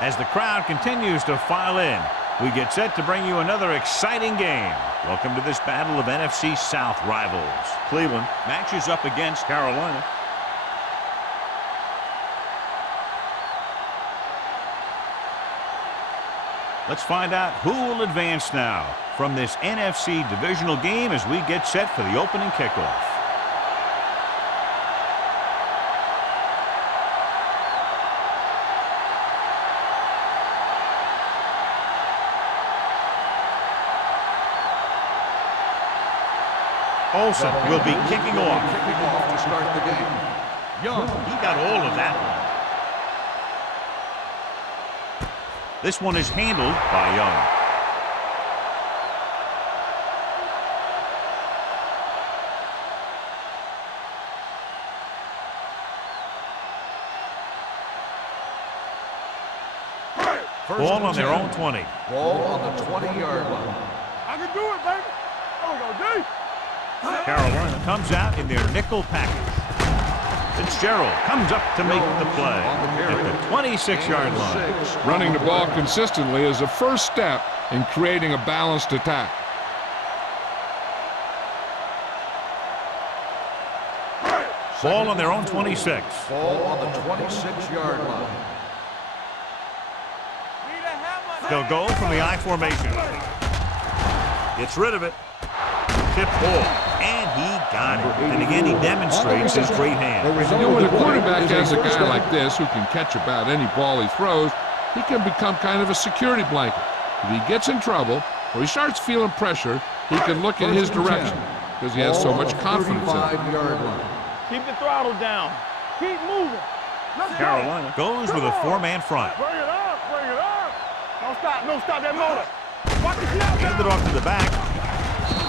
As the crowd continues to file in, we get set to bring you another exciting game. Welcome to this battle of NFC South rivals. Cleveland matches up against Carolina. Let's find out who will advance now from this NFC divisional game as we get set for the opening kickoff. Olsen will be kicking off. To start the game. Young, he got all of that one. This one is handled by Young. Ball on their own 20. Ball on the 20-yard line. I can do it, baby. Oh, go deep. Carolina comes out in their nickel package. Fitzgerald comes up to make the play at the 26-yard line. Running the ball consistently is the first step in creating a balanced attack. Ball on their own 26. Ball on the 26-yard line. They'll go from the I formation. Gets rid of it. Tip ball. And he got it. And again, he demonstrates his great hand. You know, when a quarterback has a guy like this who can catch about any ball he throws, he can become kind of a security blanket. If he gets in trouble or he starts feeling pressure, he can look in his direction because he has so much confidence in him. Keep the throttle down. Keep moving. Carolina goes with a four-man front. Bring it up. Bring it up. Don't stop that motor. Watch the snap. Handed off to the back.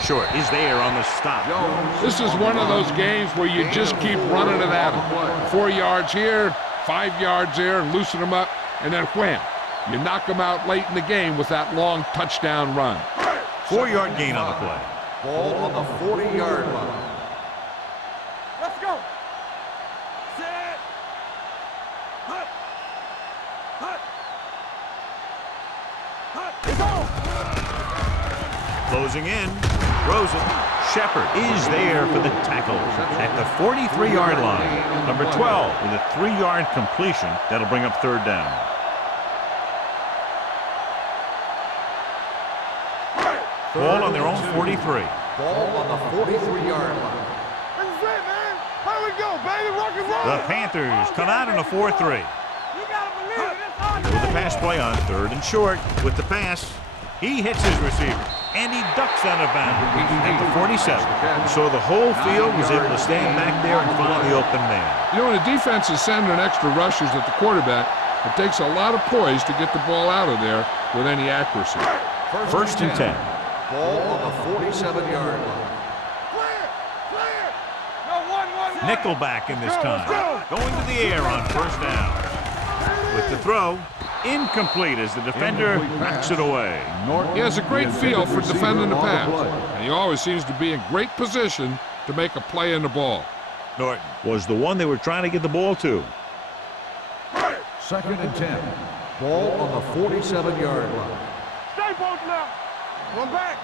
Short is there on the stop. This is one of those games where you just keep running it at him. 4 yards here, 5 yards there, and loosen them up, and then wham. You knock them out late in the game with that long touchdown run. 4-yard gain on the play. Ball on the 40-yard line. Let's go. Set. Hut. Hut. Hut. It's on. Closing in. Throws it. Shepard is there for the tackle at the 43-yard line. Number 12 with a 3-yard completion. That'll bring up third down. Ball on their own 43. Ball on the 43-yard line. This is it, man. How we go, baby? Rock and roll. The Panthers come out in a 4-3. You gotta believe it. It's hard to With the pass play on third and short. With the pass, he hits his receiver. And he ducks out of bounds at the 47. So the whole field was able to stand back there and find the open man. You know, when the defense is sending extra rushers at the quarterback, it takes a lot of poise to get the ball out of there with any accuracy. First and 10. Ball on the 47-yard line. Clear. Clear. No, one. Nickelback in this time. Going to the air on first down. With the throw, incomplete as the defender backs it away. He has a great feel for defending the pass, and he always seems to be in great position to make a play in the ball. Norton was the one they were trying to get the ball to. Second and 10. Ball on the 47-yard line. Stay both now. One back.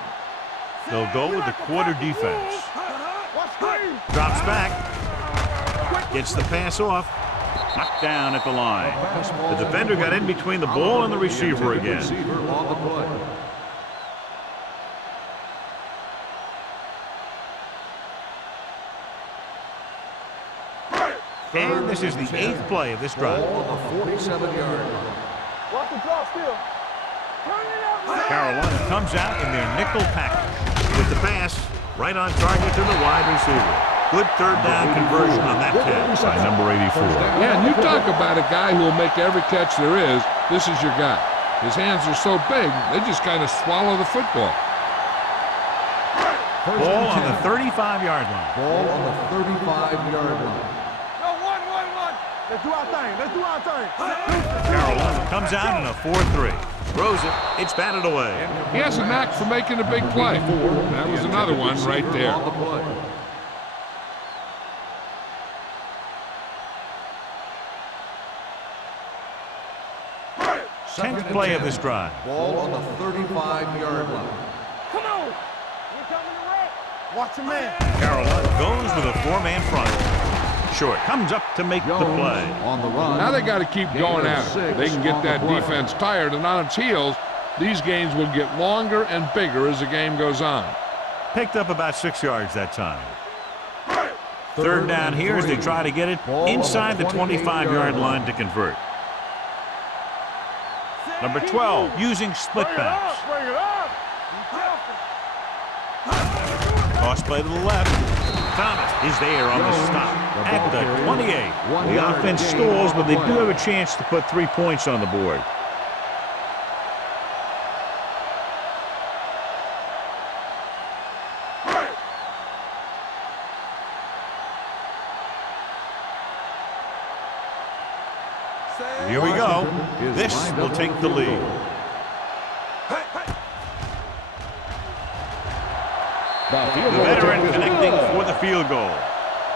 They'll go with the quarter defense. Watch screen. Drops back. Gets the pass off. Knocked down at the line. The defender got in between the ball and the receiver again. On the play. And this is the 8th play of this drive. Ball on the 47-yard line. Watch the drop still. Turn it up. Carolina comes out in their nickel package. With the pass, right on target to the wide receiver. Good third down conversion on that catch by number 84. Yeah, and you talk about a guy who will make every catch there is. This is your guy. His hands are so big, they just kind of swallow the football. Ball on the 35-yard line. Ball on the 35-yard line. No, one. Let's do our thing. Carolina comes out in a 4-3. Throws it. It's batted away. He has a knack for making a big play. That was another one right there. 10th play of this drive. Ball on the 35-yard line. Come on. Here coming the red. Watch your man. Carolina goes with a 4-man front. Short comes up to make the play. On the run. Now they got to keep going at it. They can get that defense tired and on its heels. These games will get longer and bigger as the game goes on. Picked up about 6 yards that time. Third down here as they try to get it inside the 25-yard line to convert. Number 12 using split backs. Bring it up. Toss play to the left. Thomas is there on the stop at the 28. The offense stalls, but they do have a chance to put 3 points on the board. Here we go. This will take the lead. The veteran connecting for the field goal.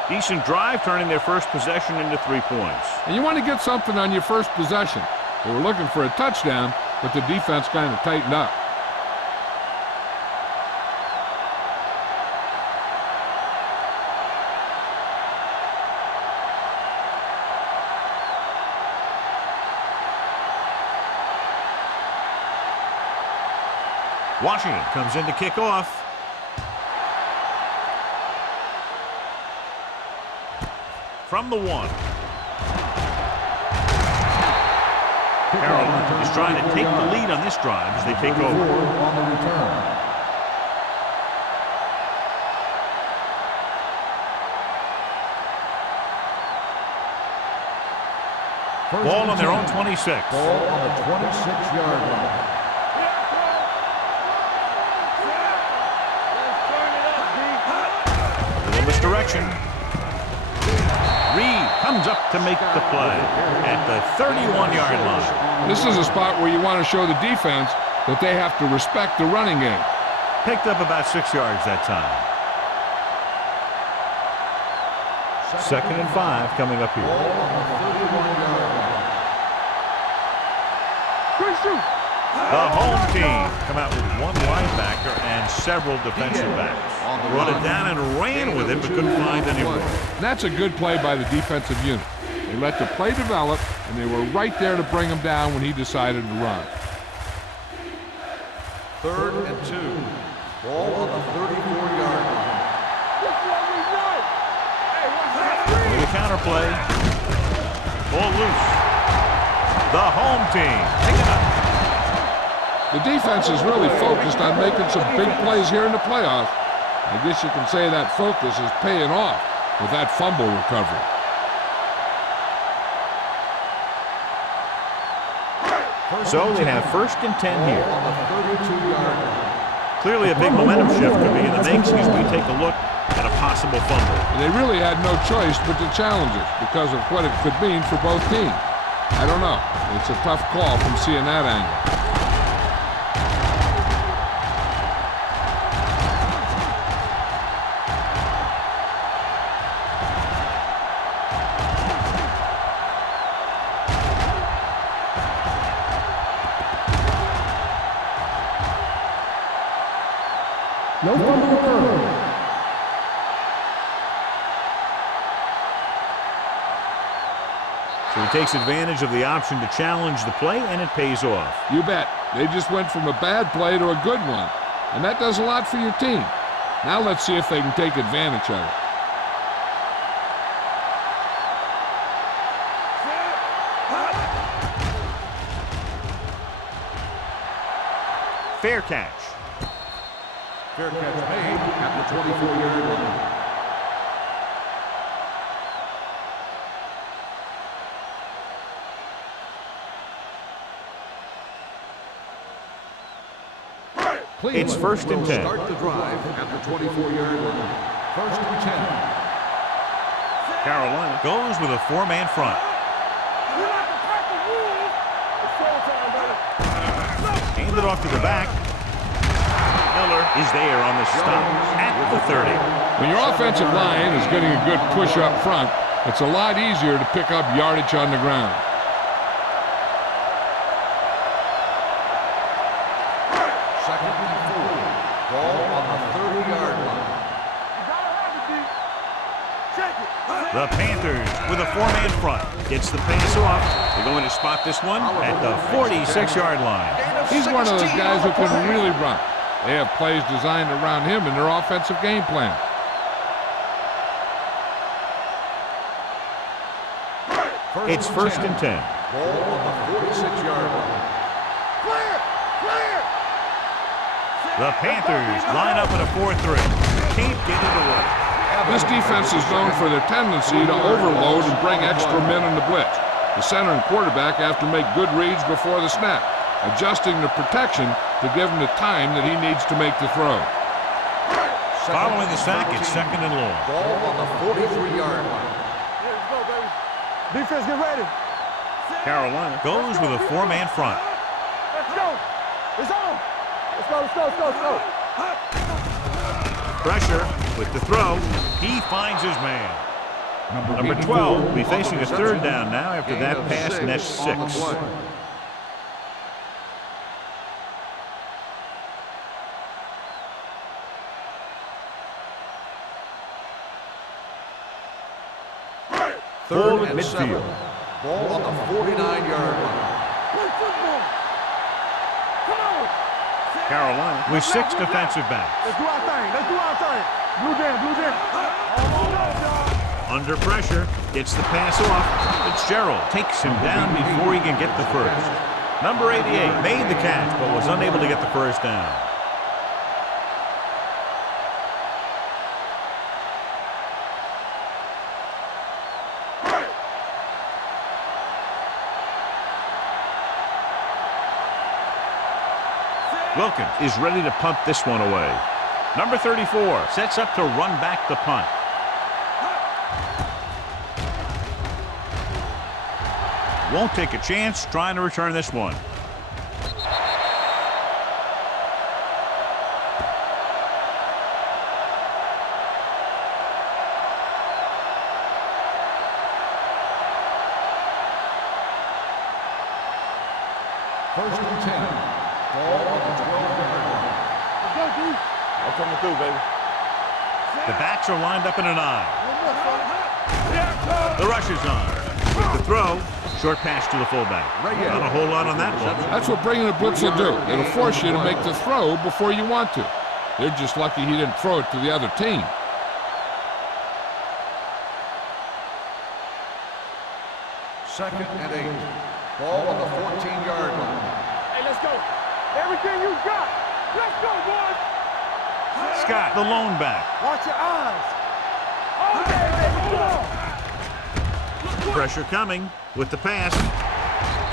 Decent drive, turning their first possession into 3 points. And you want to get something on your first possession. They were looking for a touchdown, but the defense kind of tightened up. Washington comes in to kick off. From the 1. Carolina is trying to take the lead on this drive as they take over. On the return. Ball on their own 26. Ball on the 26-yard line. Little misdirection. Reed comes up to make the play at the 31-yard line. This is a spot where you want to show the defense that they have to respect the running game. Picked up about 6 yards that time. 2nd and 5 coming up here. Ball on the 31-yard line. The home team come out with 1 linebacker and several defensive backs. Brought it down and ran with it, but couldn't find anyone. That's a good play by the defensive unit. They let the play develop, and they were right there to bring him down when he decided to run. 3rd and 2. Ball on the 34-yard line. With a counter play. Ball loose. The home team pick it up. The defense is really focused on making some big plays here in the playoffs. I guess you can say that focus is paying off with that fumble recovery. So they have 1st and 10 here. On the 32-yard line. Clearly a big momentum shift could be in the making as we take a look at a possible fumble. And they really had no choice but to challenge it because of what it could mean for both teams. I don't know. It's a tough call from seeing that angle. No fumble occurred. So he takes advantage of the option to challenge the play, and it pays off. You bet. They just went from a bad play to a good one. And that does a lot for your team. Now let's see if they can take advantage of it. Fair catch. Fair catch made at the 24-yard line. It's 1st and 10. Start the drive at the 24-yard line. 1st and 10. Carolina goes with a 4-man front. Handed off to the back. Miller is there on the stop at the 30. When your offensive line is getting a good push up front, it's a lot easier to pick up yardage on the ground. The Panthers with a 4-man front. Gets the pass off. They're going to spot this one at the 46-yard line. He's one of those guys who can really run. They have plays designed around him in their offensive game plan. It's 1st and 10. Ball on the 46-yard line. Clear! Clear! The Panthers line up in a 4-3. Can't get it away. This defense is known for their tendency to overload and bring extra men in the blitz. The center and quarterback have to make good reads before the snap, adjusting the protection to give him the time that he needs to make the throw. Following the sack, it's 2nd and long. Ball on the 43-yard line. Let's go, baby. Defense, get ready. Carolina goes with a 4-man front. Let's go. It's on. Let's go, let's go, let's go, let's go. Pressure with the throw. He finds his man. Number 12 will be facing a 3rd down now after that pass nets 6. Third at and midfield. 7. Ball on the 49-yard line. Play football. Come on. Carolina with 6 defensive backs. Let's do our thing. Let's do our thing. Blue jam, blue jam. Under pressure, gets the pass off. Fitzgerald takes him down before he can get the first. Number 88 made the catch but was unable to get the first down. Wilkins is ready to punt this one away. Number 34 sets up to run back the punt. Won't take a chance trying to return this one. First and 10. Ball on the 12-yard line. Let's go, D. I'm coming through, baby. The backs are lined up in an I. The rush is on. With the throw, short pass to the fullback. Not a whole lot on that one. That's what bringing a blitz will do. It'll force you to make the throw before you want to. They're just lucky he didn't throw it to the other team. Second and 8. Ball on the 14-yard line. Hey, let's go. Everything you got. Let's go, boys. Scott, the lone back. Watch your eyes. All day, baby. Come on. Pressure coming with the pass.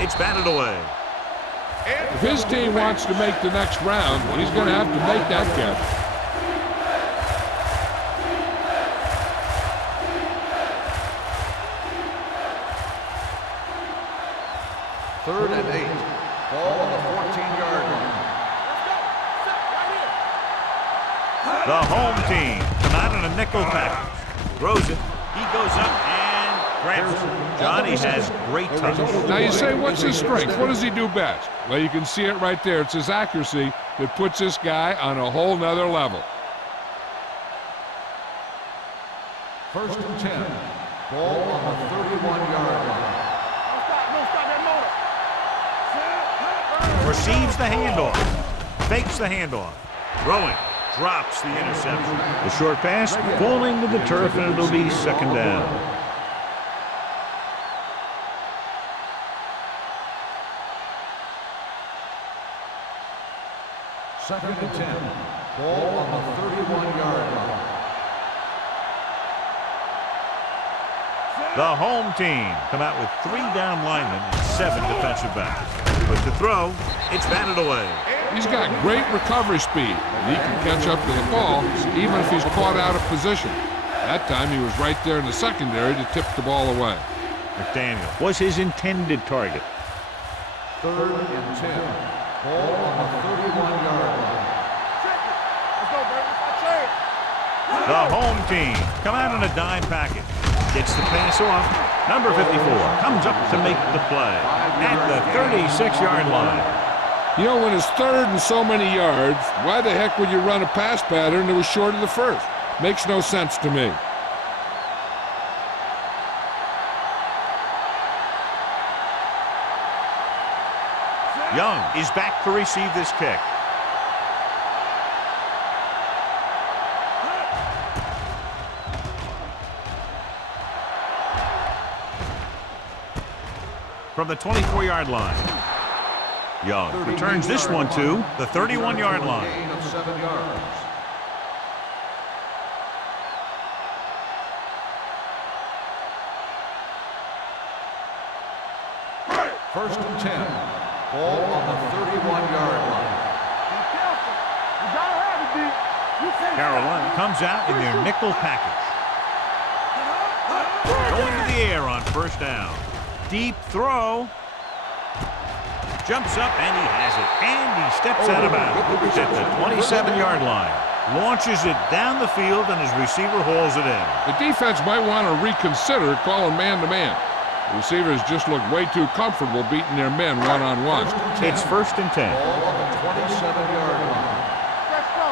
It's batted away. If his team wants to make the next round, he's going to have to make that catch. Third and 8. Ball on the 14-yard line. The home team come out in a nickel package. Throws it. He goes up and grabs it. Johnny has great touch. Now you say, what's his strength? What does he do best? Well, you can see it right there. It's his accuracy that puts this guy on a whole nother level. First and 10. Ball on the 31-yard line. No stop that motor. Receives the handoff. Fakes the handoff. Throwing. Drops the interception. The short pass falling to the turf, and it'll be 2nd down. Second and 10. Ball on the 31-yard line. The home team come out with 3 down linemen and 7 defensive backs. With the throw, it's batted away. He's got great recovery speed, and he can catch up to the ball even if he's caught out of position. That time he was right there in the secondary to tip the ball away. McDaniel was his intended target. Third and 10. Ball on the 31-yard line. Let's go, baby. The home team come out in a dime package. Gets the pass off. Number 54 comes up to make the play at the 36-yard line. You know, when it's 3rd and so many yards, why the heck would you run a pass pattern that was short of the first? Makes no sense to me. Young is back to receive this kick. From the 24-yard line. Young returns this one to the 31-yard line. Gain of 7 yards. First and 10. Ball on the 31-yard line. Be careful. You gotta have it, D. You say Carolina comes out in their nickel package. Going to the air on first down. Deep throw. Jumps up and he has it. And he steps out of bounds at the 27-yard line. Launches it down the field and his receiver hauls it in. The defense might want to reconsider calling man-to-man. The receivers just look way too comfortable beating their men one-on-one. It's first and 10. Ball on the 27-yard line. let's go.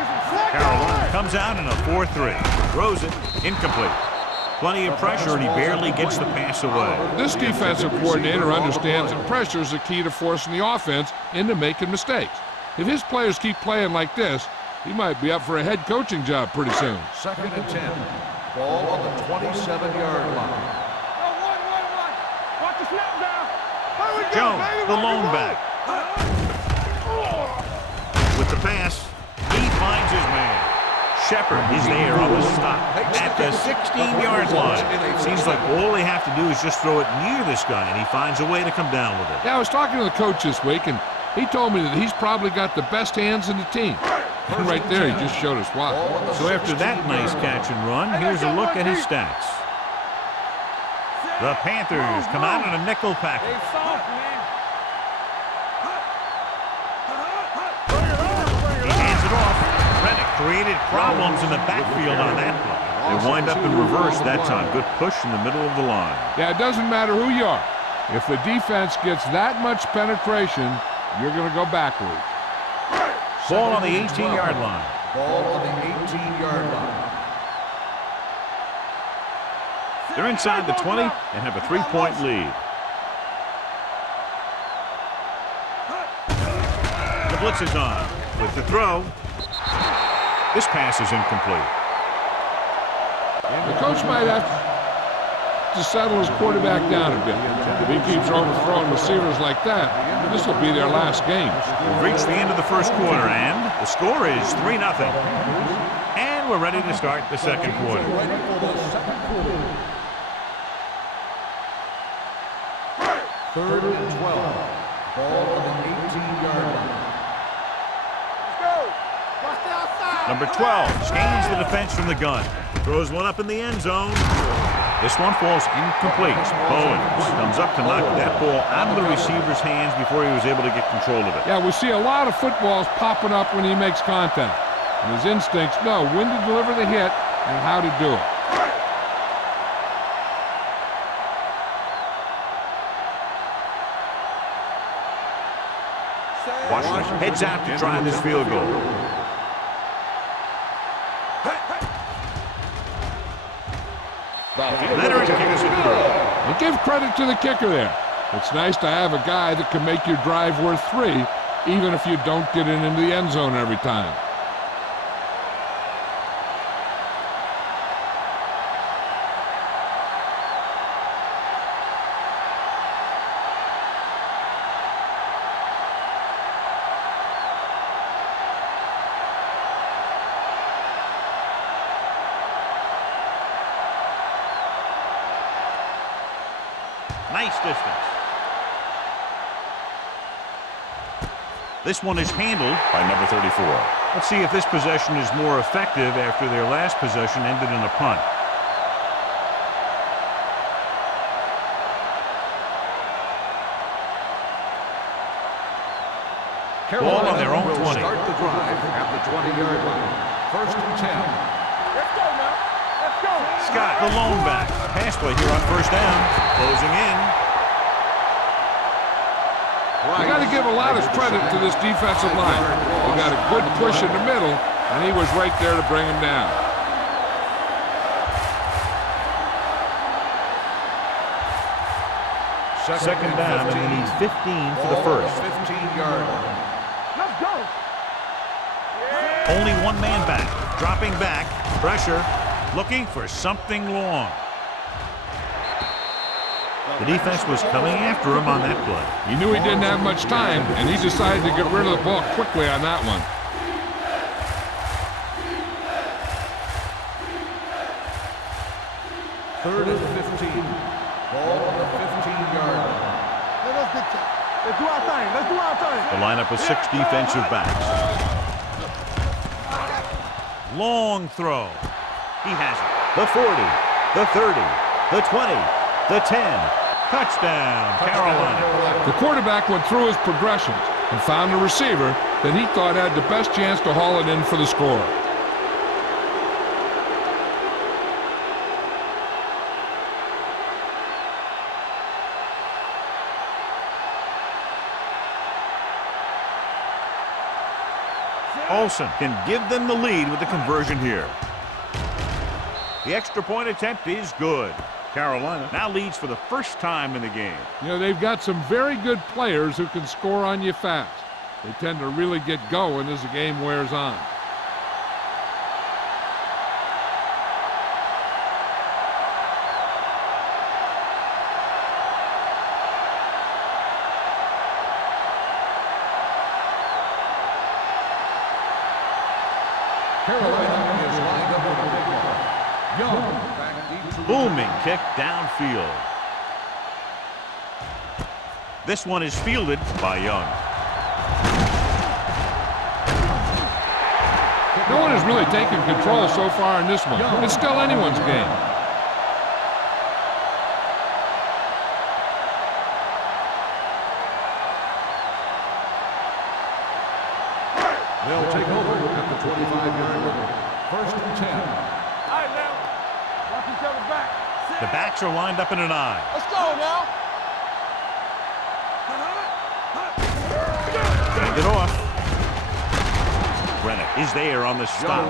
This is second. Carolina comes out in a 4-3. Throws it. Incomplete. Plenty of pressure and he barely gets the pass away. This defensive coordinator understands that pressure is the key to forcing the offense into making mistakes. If his players keep playing like this, he might be up for a head coaching job pretty soon. Second and 10. Ball on the 27-yard line. One. Watch the snap down. Here we go, Jones, baby. the Where we lone going? back. With the pass, he finds his man. Shepard is there on the stop at the 16-yard line. Seems like all they have to do is just throw it near this guy, and he finds a way to come down with it. Yeah, I was talking to the coach this week, and he told me that he's probably got the best hands in the team. And right there, he just showed us why. So after that nice catch and run, here's a look at his stats. The Panthers come out in a nickel package. They soft, man. He hands it off. Reddick created problems in the backfield on that play. They wind up in reverse that time. Good push in the middle of the line. Yeah, it doesn't matter who you are. If the defense gets that much penetration, you're going to go backwards. Ball on the 18-yard line. Ball on the 18-yard line. They're inside the 20 and have a 3-point lead. The blitz is on. With the throw, this pass is incomplete. The coach might have to settle his quarterback down a bit. If he keeps overthrowing receivers like that, this will be their last game. We've reached the end of the first quarter, and the score is 3-0. And we're ready to start the second quarter. Ready for the second quarter. Third and 12. Ball on the 18-yard line. Let's go. Watch the outside. Number 12 scans the defense from the gun. Throws one up in the end zone. This one falls incomplete. Bowens comes up to knock that ball out of the receiver's hands before he was able to get control of it. Yeah, we see a lot of footballs popping up when he makes contact. And his instincts know when to deliver the hit and how to do it. Washington heads out to try this field goal. Leonard kicks it through. And give credit to the kicker there. It's nice to have a guy that can make your drive worth 3, even if you don't get it into the end zone every time. Nice distance. This one is handled by number 34. Let's see if this possession is more effective after their last possession ended in a punt. Ball on their own 20. Start the drive at the 20-yard line. First and 10. Let's go now. Let's go. Scott, the lone back. Pass play here on first down. Closing in. You got to give a lot of credit to this defensive line. They got a good push in the middle, and he was right there to bring him down. Second down, and they need 15 for the first. 15-yard line. Let's go. Only one man back. Dropping back. Pressure. Looking for something long. The defense was coming after him on that play. He knew he didn't have much time, and he decided to get rid of the ball quickly on that one. Third and 15. Ball on the 15-yard line. Let's do our thing. Let's do our thing. The lineup of 6 defensive backs. Long throw. He has it. The 40, the 30, the 20, the 10. Touchdown, Carolina. The quarterback went through his progressions and found a receiver that he thought had the best chance to haul it in for the score. Olsen can give them the lead with the conversion here. The extra point attempt is good. Carolina now leads for the first time in the game. You know, they've got some very good players who can score on you fast. They tend to really get going as the game wears on. Carolina is lined up with a big one. Young back deep to Booming kick downfield. This one is fielded by Young. No one has really taken control so far in this one. It's still anyone's game. They'll take over at the 25-yard line. First and 10. All right, now. Watch each other back. The backs are lined up in an I. Let's go now. Send it off. Brennan is there on the stop.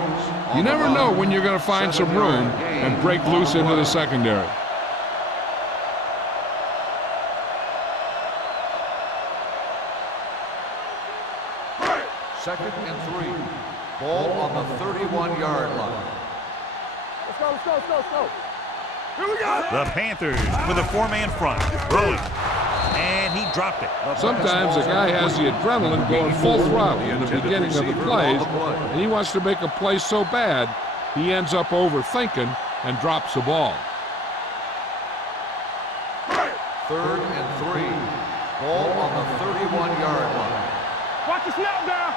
You never know when you're going to find some room and break loose into the secondary. Second and 3. Ball on the 31-yard line. Let's go, let's go, let's go, let's go. Here we go. The Panthers with a 4-man front. Throwing. And he dropped it. Sometimes a guy has the adrenaline going full throttle in the beginning of the plays, and he wants to make a play so bad, he ends up overthinking and drops the ball. Third and 3. Ball on the 31-yard line. Watch the snap down.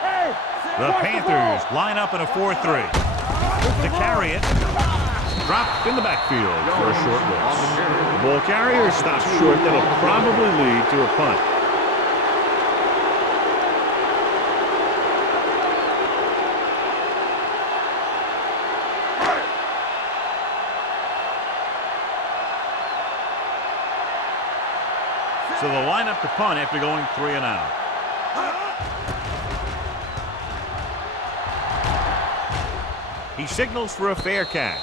Hey. The Panthers line up in a 4-3. To carry it. Dropped in the backfield for a short loss. The ball carrier stops short. That'll probably lead to a punt. So the lineup to punt after going 3 and out. He signals for a fair catch.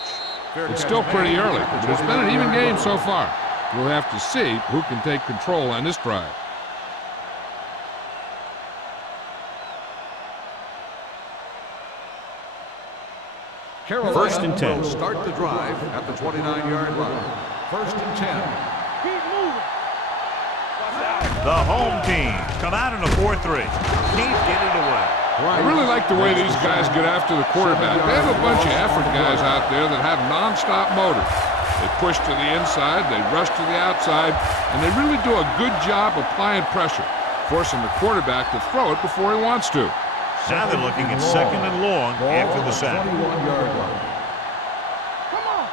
It's still pretty early, but it's been an even game so far. We'll have to see who can take control on this drive. Carolina First and 10. will start the drive at the 29-yard line. First and 10. Keep moving. The home team come out in a 4-3. Can't get it away. I really like the way these guys get after the quarterback. They have a bunch of effort guys out there that have nonstop motors. They push to the inside, they rush to the outside, and they really do a good job applying pressure, forcing the quarterback to throw it before he wants to. Now they're looking at second and long after the sack. 21-yard line. Come on.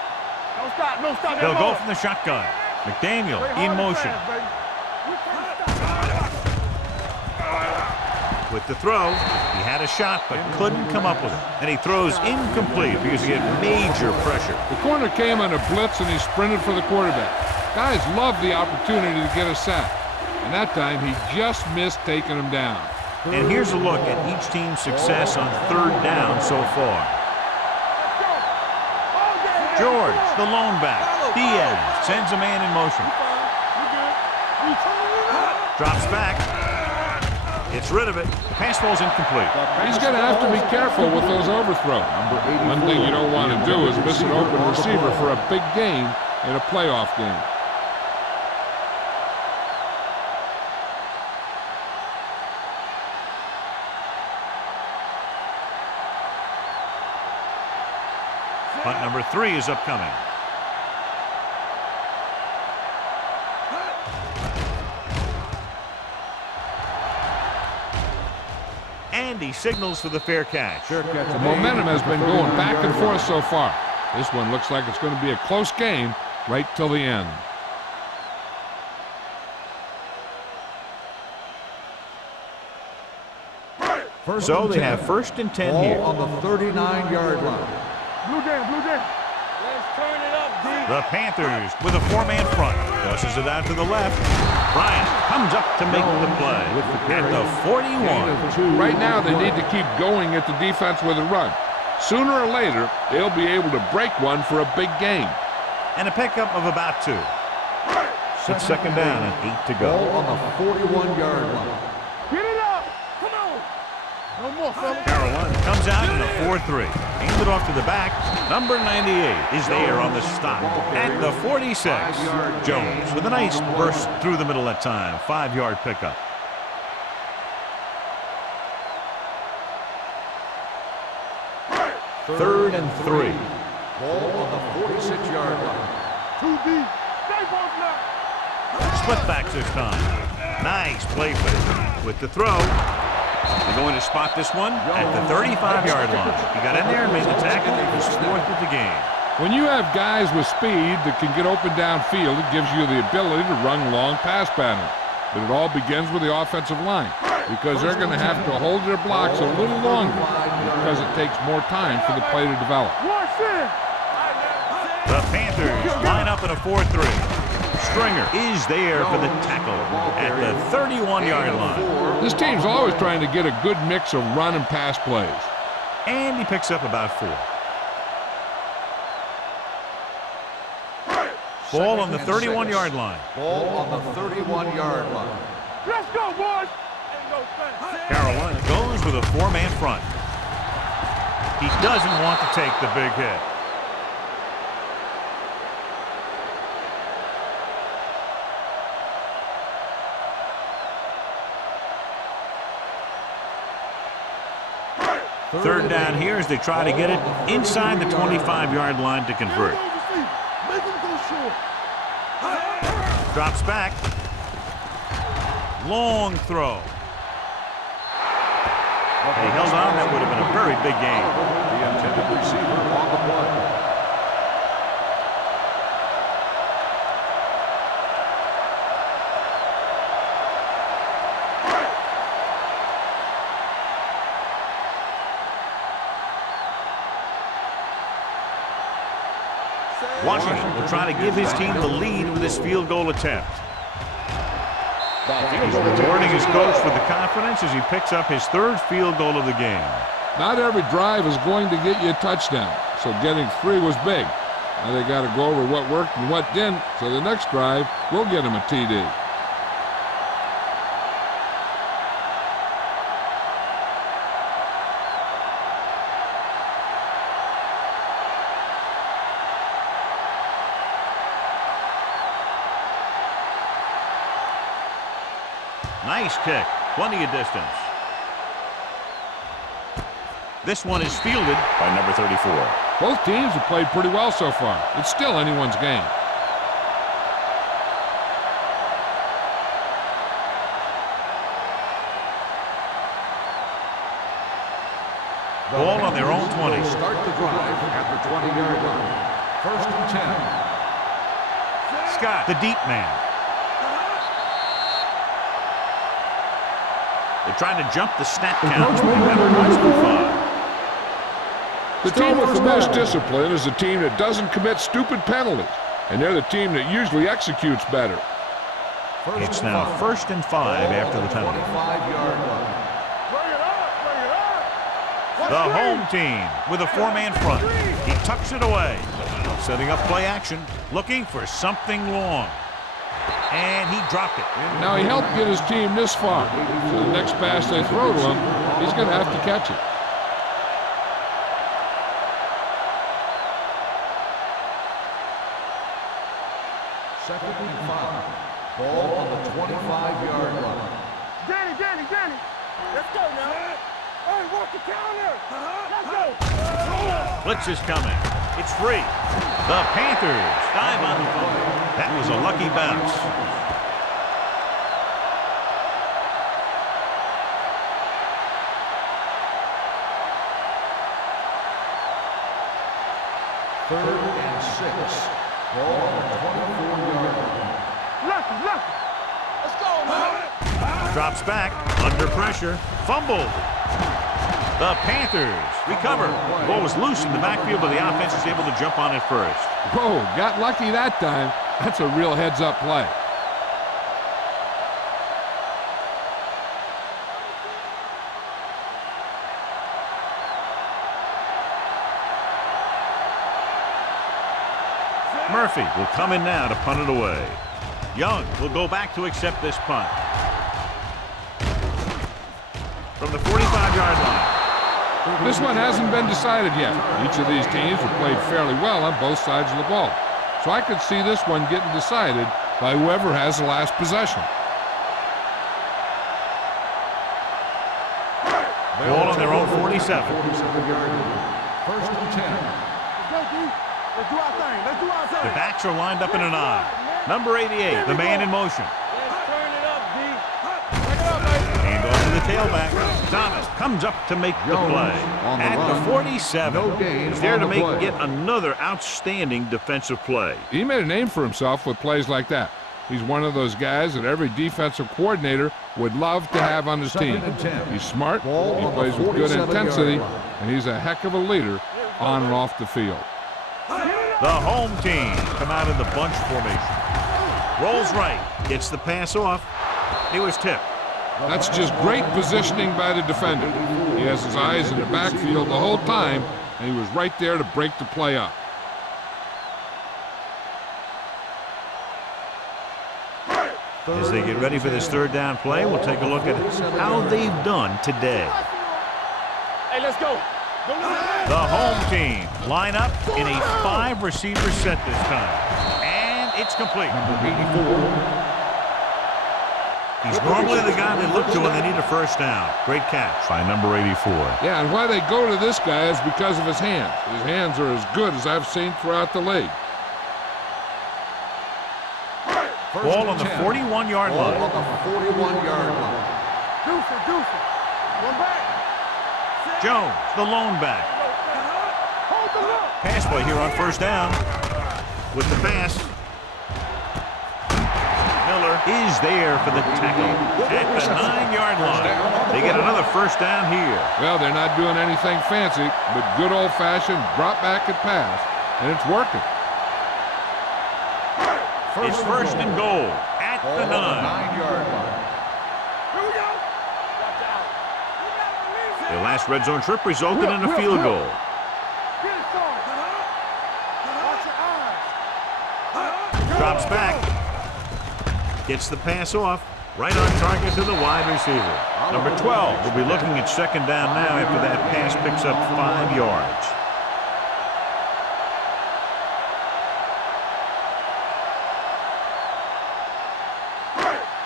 Don't stop, don't stop. They'll go from the shotgun. McDaniel in motion. With the throw, he had a shot but couldn't come up with it. And he throws incomplete because he had major pressure. The corner came on a blitz and he sprinted for the quarterback. Guys love the opportunity to get a sack. And that time he just missed taking him down. And here's a look at each team's success on third down so far. George, the lone back. Diaz sends a man in motion. Drops back. Gets rid of it. The pass falls incomplete. He's going to have to be careful with those overthrows. One thing you don't want to do is miss an open receiver for a big gain in a playoff game. Punt number 3 is upcoming. And he signals for the fair catch. The momentum has been going back and forth so far. This one looks like it's going to be a close game right till the end. So they have 1st and 10 here. On the 39-yard line. Blue Jay. Let's turn it up, D. The Panthers with a 4-man front. Tosses it out to the left. Bryant comes up to make the play at the 41. Right now they need to keep going at the defense with a run. Sooner or later, they'll be able to break one for a big gain. And a pickup of about 2. It's 2nd down and 8 to Ball go. on the 41-yard line. Get it up. Come on. No more, fella. Carolina comes out in a 4-3. Handed off to the back. Number 98 is there on the stop at the 46. Jones with a nice burst through the middle that time. 5-yard pickup. Third and 3. Ball on the 46-yard line. 2 deep. Stay ball now. Split backs this time. Nice play fake with the throw. They're going to spot this one at the 35-yard line. He got in there and made the tackle. His 4th of the game. When you have guys with speed that can get open downfield, it gives you the ability to run long pass patterns. But it all begins with the offensive line, because they're going to have to hold their blocks a little longer because it takes more time for the play to develop. The Panthers line up in a 4-3. Stringer is there for the tackle at the 31-yard line. This team's always trying to get a good mix of run and pass plays. And he picks up about 4. Ball on the 31-yard line. Ball on the 31-yard line. Let's go, boys. Carolina goes with a 4-man front. He doesn't want to take the big hit. Third down here as they try to get it inside the 25-yard line to convert. Make him go short. Drops back. Long throw. He held on. That would have been a very big gain. The intended receiver on the play. Washington will try to give his team the lead with this field goal attempt. He's rewarding his coach for the confidence as he picks up his 3rd field goal of the game. Not every drive is going to get you a touchdown, so getting 3 was big. Now they got to go over what worked and what didn't, so the next drive will get him a TD. Nice kick. Plenty of distance. This one is fielded by number 34. Both teams have played pretty well so far. It's still anyone's game. Ball on their own 20. Start the drive at the 20-yard line. 1st and 10. Scott, the deep man. They're trying to jump the snap count. The team with the most discipline is the team that doesn't commit stupid penalties, and they're the team that usually executes better. It's now 1st and 5 after the penalty. 25-yard line. The home team with a 4-man front. He tucks it away. Setting up play action, looking for something long. And he dropped it. Now, he helped get his team this far. So the next pass they throw to him, he's going to have to catch it. Second and 5. Ball on the 25-yard line. Danny. Let's go now. Hey, work the counter. Let's go. Blitz is coming. It's free. The Panthers dive on the fumble. That was a lucky bounce. Third and 6. Ball on the 24-yard line. Lucky. Let's go now. Drops back, under pressure, fumbled. The Panthers recover. The ball was loose in the backfield, but the offense is able to jump on it first. Whoa, got lucky that time. That's a real heads-up play. Murphy will come in now to punt it away. Young will go back to accept this punt. From the 45-yard line. This one hasn't been decided yet. Each of these teams have played fairly well on both sides of the ball. So I could see this one getting decided by whoever has the last possession. Ball on their own 47. 47-yard line. First and 10. Let's do our thing. The backs are lined up in an I. Number 88, the man in motion. Let's turn it up, D. Turn it up, baby. Hand off to the tailback. Thomas comes up to make the Jones play. on the At run. the 47. No gain He's there on to the make play. yet another outstanding defensive play. He made a name for himself with plays like that. He's one of those guys that every defensive coordinator would love to have on his team. Second and 10. He's smart, Ball he on the plays with good 47-yard intensity, line. and he's a heck of a leader on and off the field. The home team come out in the bunch formation. Rolls right, gets the pass off. He was tipped. That's just great positioning by the defender. He has his eyes in the backfield the whole time, and he was right there to break the play up. As they get ready for this third down play, we'll take a look at how they've done today. Hey, let's go. The home team line up in a 5-receiver set this time. And it's complete. Number 84. He's normally the guy they look to when they need a first down. Great catch by number 84. Yeah, and why they go to this guy is because of his hands. His hands are as good as I've seen throughout the league. Ball on the 41-yard Ball line. on the 41-yard line. Deuce it. One back. Jones, the lone back. Hold the look. Pass play here on first down. With the pass. Miller is there for the tackle at the 9-yard line. They get another first down here. Well, they're not doing anything fancy, but good old-fashioned drop back and pass, and it's working. It's first and goal at Ball the on the 9. 9-yard line. Here we go. Watch out. You never leave it. Their last red zone trip resulted in a field goal. Get it started. Watch your eyes. Drops back. Gets the pass off. Right on target to the wide receiver. Number 12 will be looking at second down now after that pass picks up 5 yards.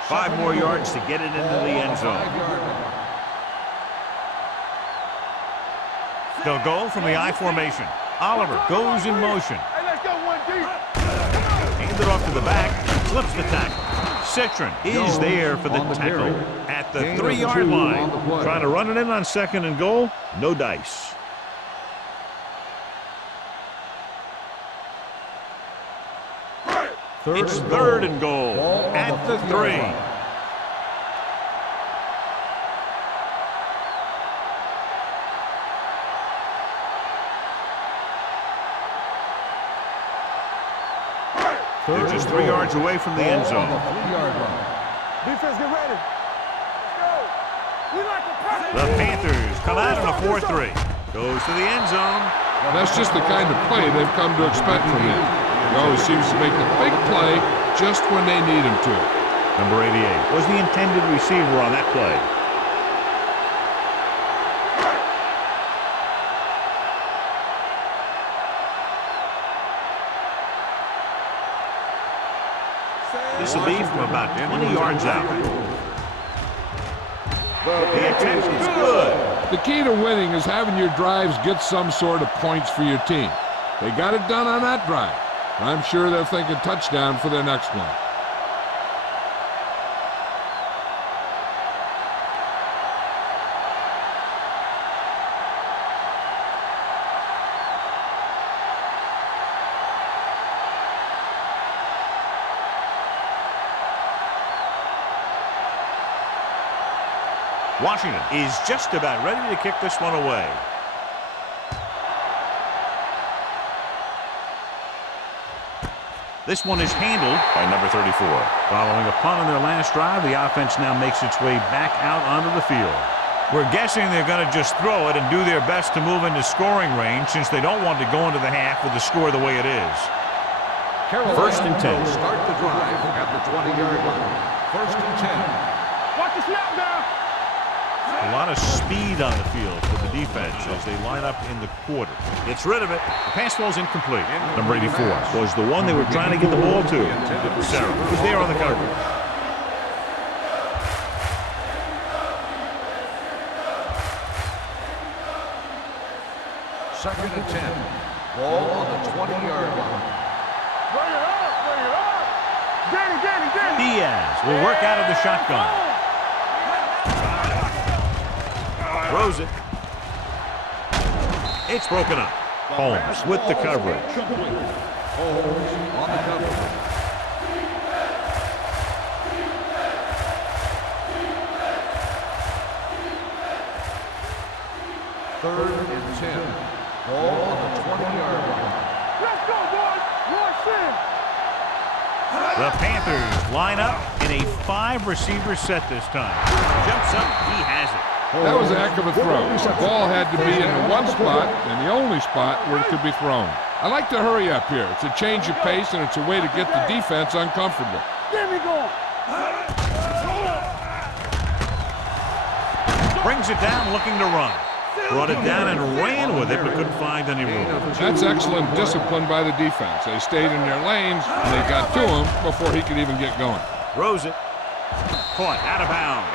Five more yards to get it into the end zone. 5-yard line. They'll go from the I formation. Oliver goes in motion. Hey, let's go one deep. Hand it off to the back. Flips the tackle. Citron is there for the on the tackle carry. at the Gain of 3-yard 2 line. on the play. Trying to run it in on second and goal. No dice. It's third and goal Ball on at the 50-yard 3. line. They're just 3 yards away from the end Ball on zone. the 3-yard line. Defense, get ready. Let's go. We like to press. The Panthers come out in a 4-3. Goes to the end zone. That's just the kind of play they've come to expect from him. He always seems to make the big play just when they need him to. Number 88 was the intended receiver on that play. This will be from about 20 yards out. The attempt is good. The key to winning is having your drives get some sort of points for your team. They got it done on that drive. I'm sure they're thinking touchdown for their next one. Washington is just about ready to kick this one away. This one is handled by number 34. Following a punt on their last drive, the offense now makes its way back out onto the field. We're guessing they're going to just throw it and do their best to move into scoring range since they don't want to go into the half with the score the way it is. First and 10. Start the drive at the 20-yard line. First and 10. Watch the snap now. A lot of speed on the field for the defense as they line up in the quarter. Gets rid of it. The pass ball's incomplete. Number 84 was the one they were trying to get the ball to. Sarah was there on the coverage. Second and 10. Ball on the 20-yard line. Bring it up, bring it up. Danny. Diaz will work out of the shotgun. Throws it. It's broken up. Holmes with the coverage. Holmes on the coverage. Third and 10. Ball on the 20-yard line. Let's go, boys. Rush in. The Panthers line up in a 5-receiver set this time. Jumps up. He has it. That was a heck of a throw. The ball had to be in the one spot and the only spot where it could be thrown. I like to hurry up here. It's a change of pace and it's a way to get the defense uncomfortable. Get me going. Brings it down looking to run. Brought it down and ran with it but couldn't find any room. That's excellent discipline by the defense. They stayed in their lanes and they got to him before he could even get going. Throws it. Caught out of bounds.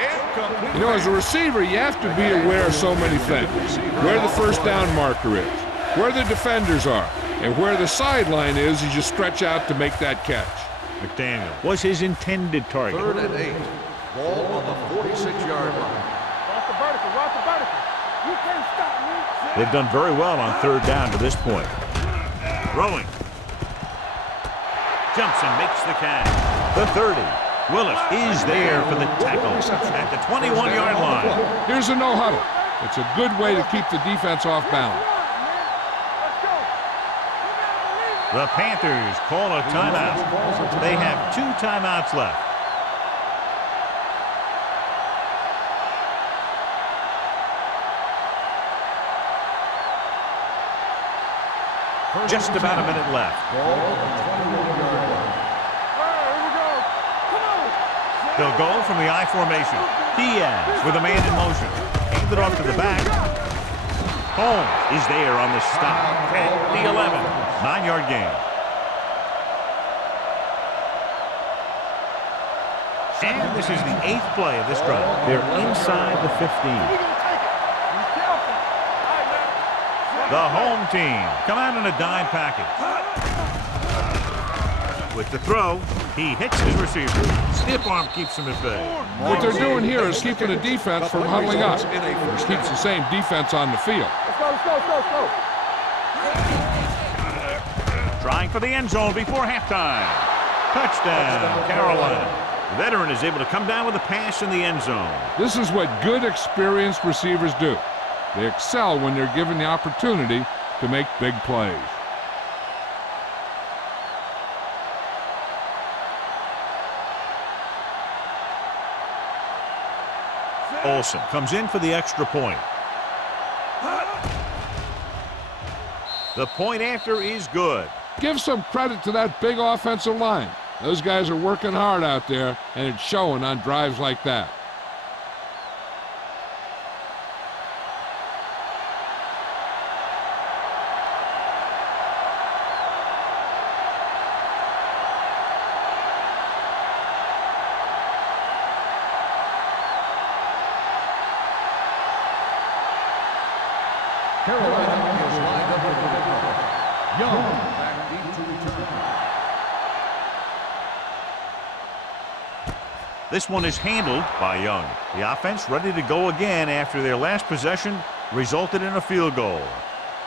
You know, as a receiver, you have to be aware of so many things. Where the first down marker is, where the defenders are, and where the sideline is as you stretch out to make that catch. McDaniel was his intended target. Third and 8. Ball on the 46-yard line. Watch the vertical. You can't stop me. They've done very well on third down to this point. Throwing. Jumps and makes the catch. The 30. Willis is there for the tackle at the 21-yard line. Here's a no-huddle. It's a good way to keep the defense off balance. The Panthers call a timeout. They have 2 timeouts left. Just about a minute left. Ball on the 21-yard line. They'll go from the I formation. Diaz with a man in motion. Hand it off to the back. Holmes is there on the stop at the 11. 9-yard gain. And this is the 8th play of this drive. They're inside the 15. The home team come out in a dime package. With the throw, he hits his receiver. Stiff arm keeps him at bay. What they're doing here is keeping the defense from huddling up, which keeps the same defense on the field. Let's go. Trying for the end zone before halftime. Touchdown, Carolina. The veteran is able to come down with a pass in the end zone. This is what good, experienced receivers do. They excel when they're given the opportunity to make big plays. Olsen comes in for the extra point. The point after is good. Give some credit to that big offensive line. Those guys are working hard out there, and it's showing on drives like that. Carolina is lined up with the kickoff. Young back deep to return. This one is handled by Young. The offense ready to go again after their last possession resulted in a field goal.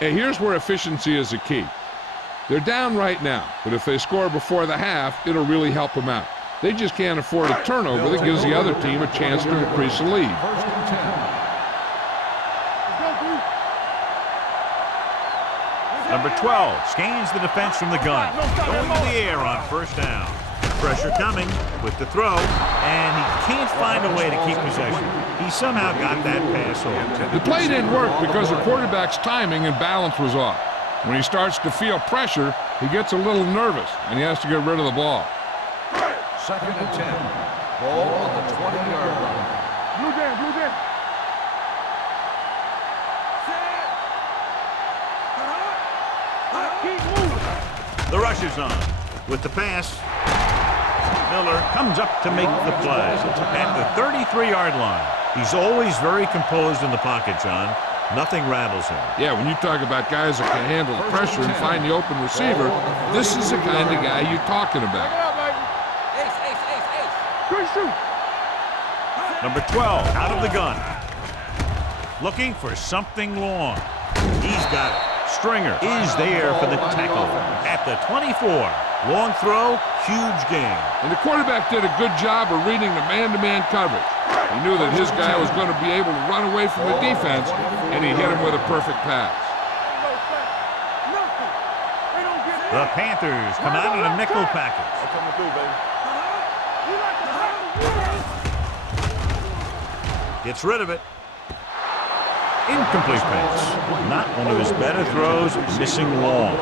Hey, here's where efficiency is the key. They're down right now, but if they score before the half, it'll really help them out. They just can't afford a turnover that gives the other team a chance to increase the lead. First and 10. Number 12 scans the defense from the gun. Going to the air on first down. Pressure coming with the throw, and he can't find a way to keep possession. He somehow got that pass off. The play didn't work because the quarterback's timing and balance was off. When he starts to feel pressure, he gets a little nervous, and he has to get rid of the ball. Second and 10. Ball on the 20-yard line. Blue game. Keep moving. The rush is on. With the pass, Miller comes up to make the play at the 33-yard line. He's always very composed in the pocket, John. Nothing rattles him. Yeah, when you talk about guys that can handle the pressure and find the open receiver, this is the kind of guy you're talking about. Good shoot. Number 12 out of the gun. Looking for something long. He's got it. Stringer is there for the tackle at the 24. Long throw, huge gain. And the quarterback did a good job of reading the man-to-man coverage. He knew that his guy was going to be able to run away from the defense, and he hit him with a perfect pass. The Panthers come out in a nickel package. Gets rid of it. Incomplete pass. Not one of his better throws, missing long.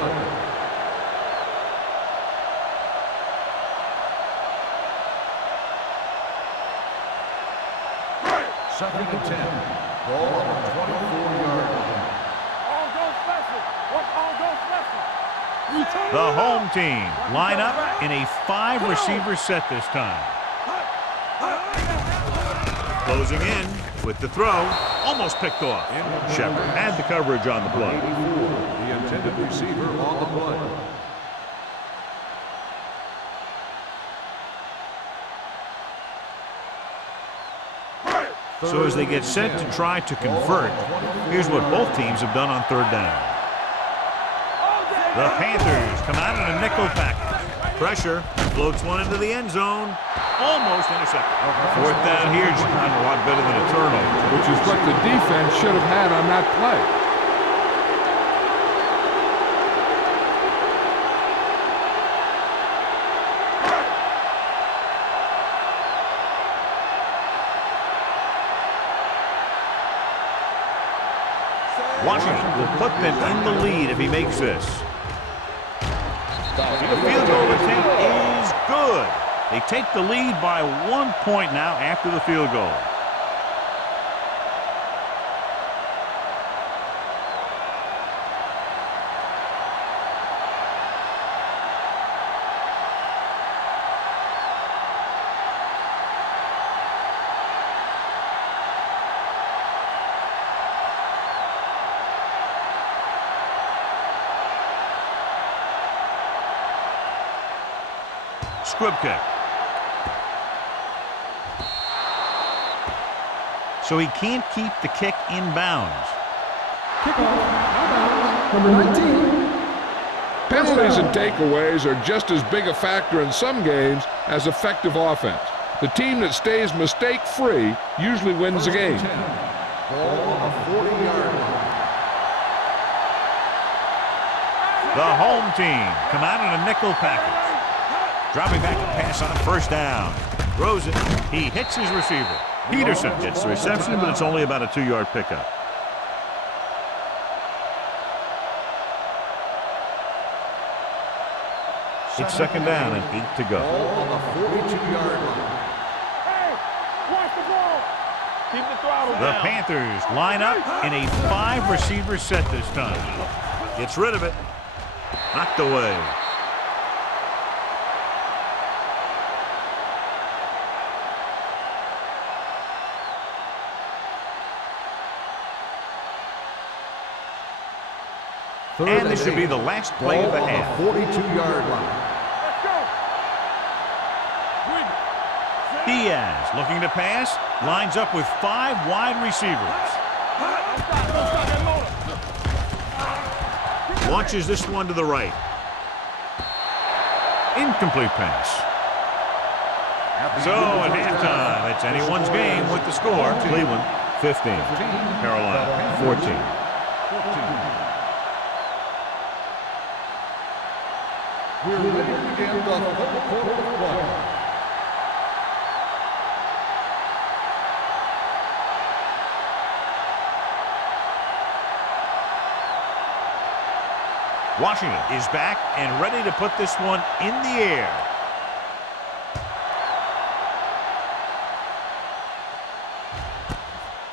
Second and 10. Ball on the 24-yard line. The home team line up in a 5-receiver set this time. Closing in with the throw, almost picked off. Shepard had the coverage on the play. The intended receiver on the play. So as they get set to try to convert, here's what both teams have done on third down. The Panthers come out in a nickel package. Pressure, floats one into the end zone, almost intercepted. Fourth down here, John, a lot better than a turnover. Which is what the defense should have had on that play. Washington will put them in the lead if he makes this. The field goal attempt is good. They take the lead by 1 point now after the field goal. Squib kick. So he can't keep the kick in bounds. Number 19. Penalties and takeaways are just as big a factor in some games as effective offense. The team that stays mistake-free usually wins the game. Ball on the 40-yard line. The home team come out in a nickel package. Dropping back to pass on first down. Throws it. He hits his receiver. Peterson gets the reception, but it's only about a 2-yard pickup. It's second down and 8 to go. Ball on the 42-yard line. Hey, watch the ball. Keep the throttle The down. Panthers line up in a 5-receiver set this time. Gets rid of it. Knocked away. And this should be the last play of the half. 42-yard line. Let's go. Diaz looking to pass. Lines up with 5 wide receivers. Launches this one to the right. Incomplete pass. So at halftime, it's anyone's game with the score. Cleveland 15, Carolina 14. We're ready to begin the third quarter of play. Washington is back and ready to put this one in the air.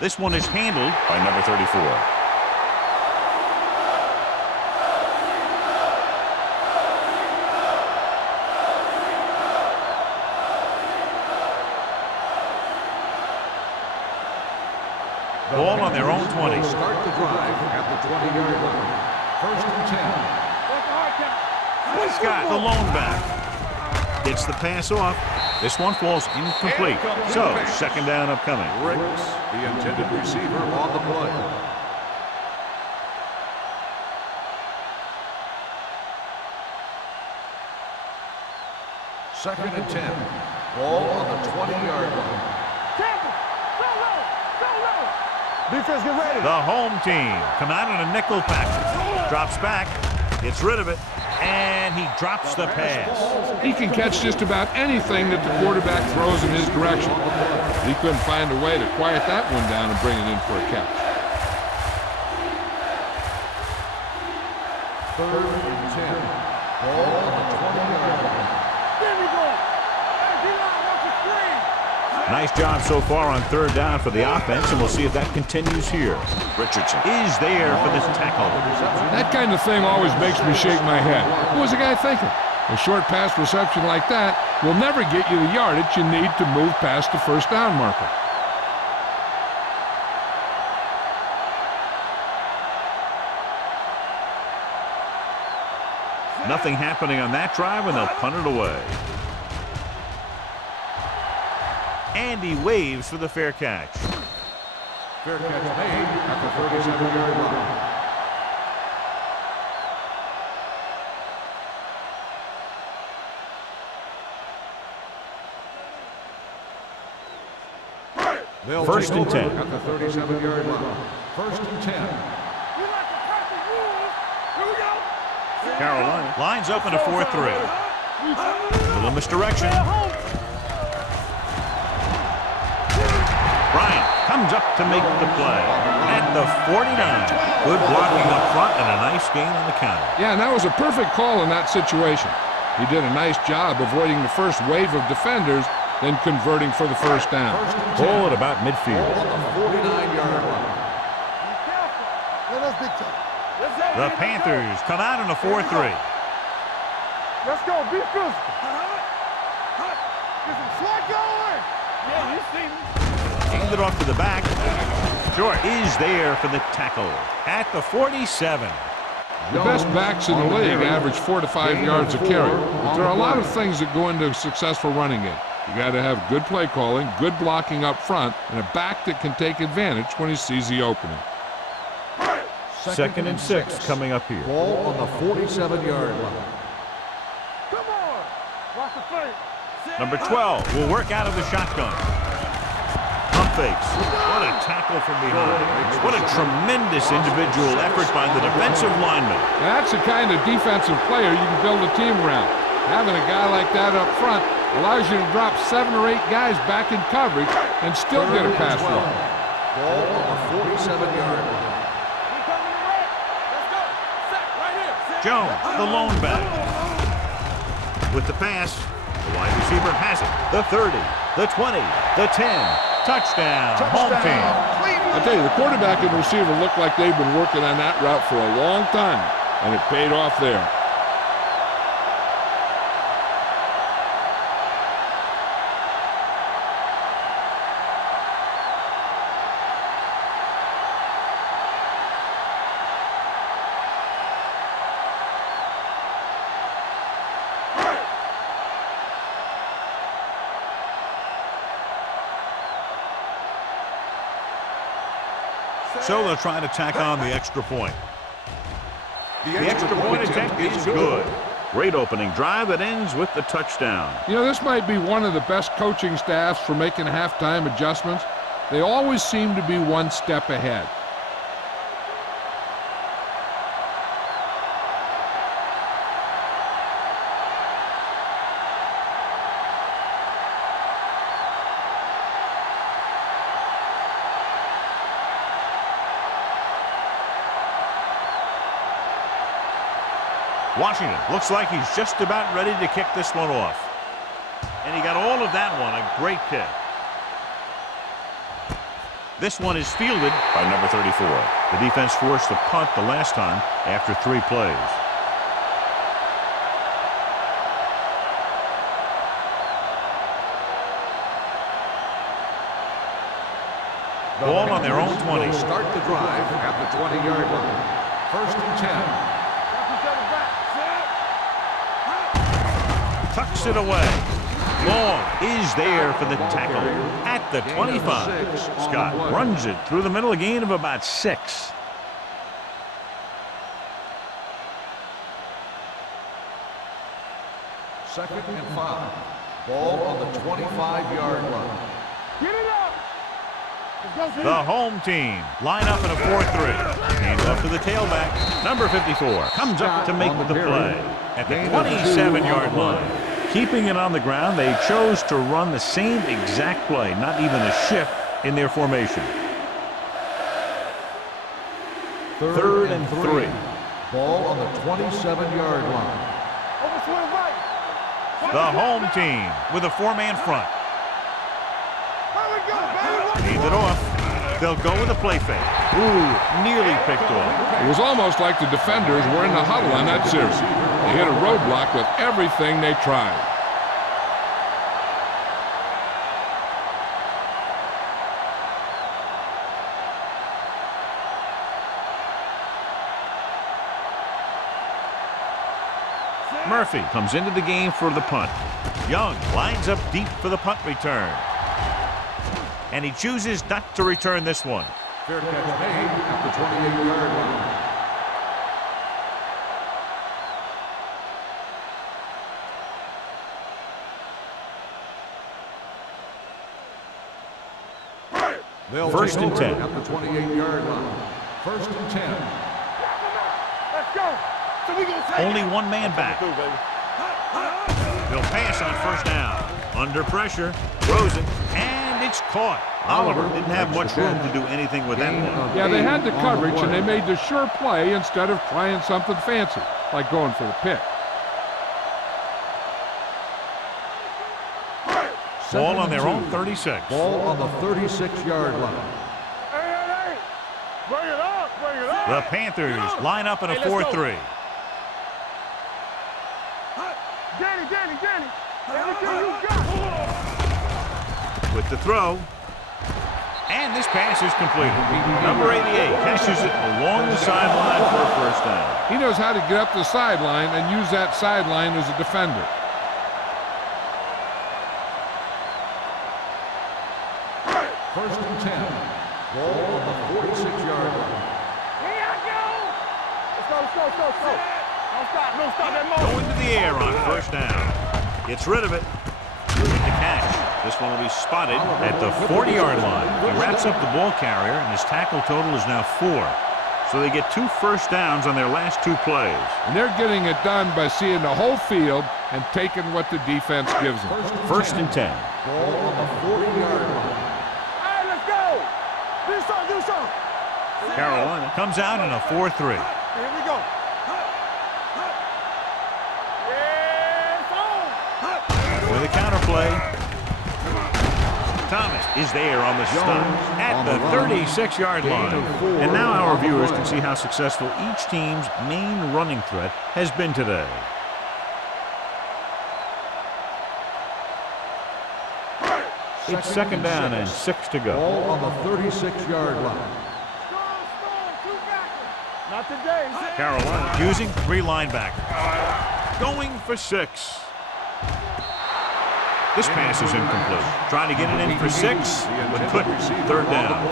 This one is handled by number 34. Ball on their own 20. Start the drive at the 20-yard line. First and 10. Scott, the lone back. Gets the pass off. This one falls incomplete. So, second down upcoming. Ricks, the intended receiver, on the play. Second and 10. Ball on the 20-yard line. Defense, get ready. The home team come out in a nickel package. Drops back. Gets rid of it. And he drops the pass. He can catch just about anything that the quarterback throws in his direction. He couldn't find a way to quiet that one down and bring it in for a catch. Third and 10. Ball on the 20-yard line. There we go. Hey, D-line, watch the screen. Nice job so far on third down for the offense, and we'll see if that continues here. Richardson is there for this tackle. That kind of thing always makes me shake my head. What was the guy thinking? A short pass reception like that will never get you the yardage you need to move past the first down marker. Nothing happening on that drive, and they'll punt it away. And he waves for the fair catch. Fair catch made at the 37-yard line. They'll First take and over 10. at the 37-yard line. First and 10. We like the perfect rules. Here we go. Carolina lines up in a 4-3. Little misdirection. Bryant comes up to make the play at the 49. Good blocking up front and a nice gain on the counter. Yeah, and that was a perfect call in that situation. He did a nice job avoiding the first wave of defenders, then converting for the first down. Ball at about midfield. Ball on the 49-yard line. The Panthers come out in a 4-3. Let's go. Be physical. Get some slack going. Yeah, you see me. Handed off to the back. Short is there for the tackle at the 47. The best backs in the league average 4 to 5 yards a carry. But there are a lot of things that go into a successful running game. You got to have good play calling, good blocking up front, and a back that can take advantage when he sees the opening. Second and 6 coming up here. Ball on the 47-yard line. Come on. Watch the fake. Number 12 will work out of the shotgun. Pump fakes. What a tackle from behind. What a tremendous individual effort by the defensive lineman. That's the kind of defensive player you can build a team around. Having a guy like that up front allows you to drop 7 or 8 guys back in coverage and still get a pass rush. Ball on the 47-yard line. Jones, the lone back. With the pass, the wide receiver has it. The 30, the 20, the 10. Touchdown, home team. I tell you, the quarterback and receiver look like they've been working on that route for a long time, and it paid off there. So they'll try to tack on the extra point. The extra point attempt is good. Great opening drive that ends with the touchdown. You know, this might be one of the best coaching staffs for making halftime adjustments. They always seem to be one step ahead. Washington looks like he's just about ready to kick this one off. And he got all of that one, a great kick. This one is fielded by number 34. The defense forced a punt the last time after 3 plays. Ball on their own 20. Start the drive at the 20-yard line. 1st and 10. Tucks it away. Long is there for the tackle at the 25. Scott runs it through the middle, a gain of about 6. Second and 5. Ball on the 25-yard line. Get it up. The home team line up in a 4-3. Hand off to the tailback. Number 54 comes up to make the play at the 27-yard line. Keeping it on the ground, they chose to run the same exact play, not even a shift in their formation. 3rd and 3. Ball on the 27-yard line. Over to the right. The home team with a 4-man front. There we go, baby. Hand it off. They'll go with a play fake. Ooh, nearly picked off. It was almost like the defenders were in the huddle on that series. They hit a roadblock with everything they tried. Murphy comes into the game for the punt. Young lines up deep for the punt return. And he chooses not to return this one. Fair catch made at the 28-yard line. First and 10. At the 28-yard line. 1st and 10. Let's go. So we gonna take Only one man back. They'll pass on 1st down. Under pressure, throws it, and it's caught. Oliver didn't have much room to do anything with that one. Yeah, they had the coverage, and they made the sure play instead of trying something fancy, like going for the pick. Ball on their own 36. Ball on the 36-yard line. Hey. Bring it up, bring it up. The Panthers line up in a 4-3. Danny. Everything you got. With the throw. And this pass is completed. Number 88 catches it along the sideline for a 1st down. He knows how to get up the sideline and use that sideline as a defender. First and 10. Ball on the 46-yard line. Here I go. Let's go. Don't stop that moment. Going to the air on 1st down. Gets rid of it. The catch. This one will be spotted at the 40-yard line. He wraps up the ball carrier, and his tackle total is now 4. So they get 2 1st downs on their last 2 plays. And they're getting it done by seeing the whole field and taking what the defense gives them. 1st and 10. Ball on the 40-yard line. Hey, let's go. Do something. Carolina comes out in a 4-3. Here we go. Yeah, it's on. with a counter play. Thomas is there on the stop at the 36-yard line. And now our viewers can see how successful each team's main running threat has been today. It's second down and 6 to go. Ball on the 36-yard line. Not today. Carolina using 3 linebackers. Going for 6. This pass is incomplete. Trying to get it in for 6, but couldn't. Third down.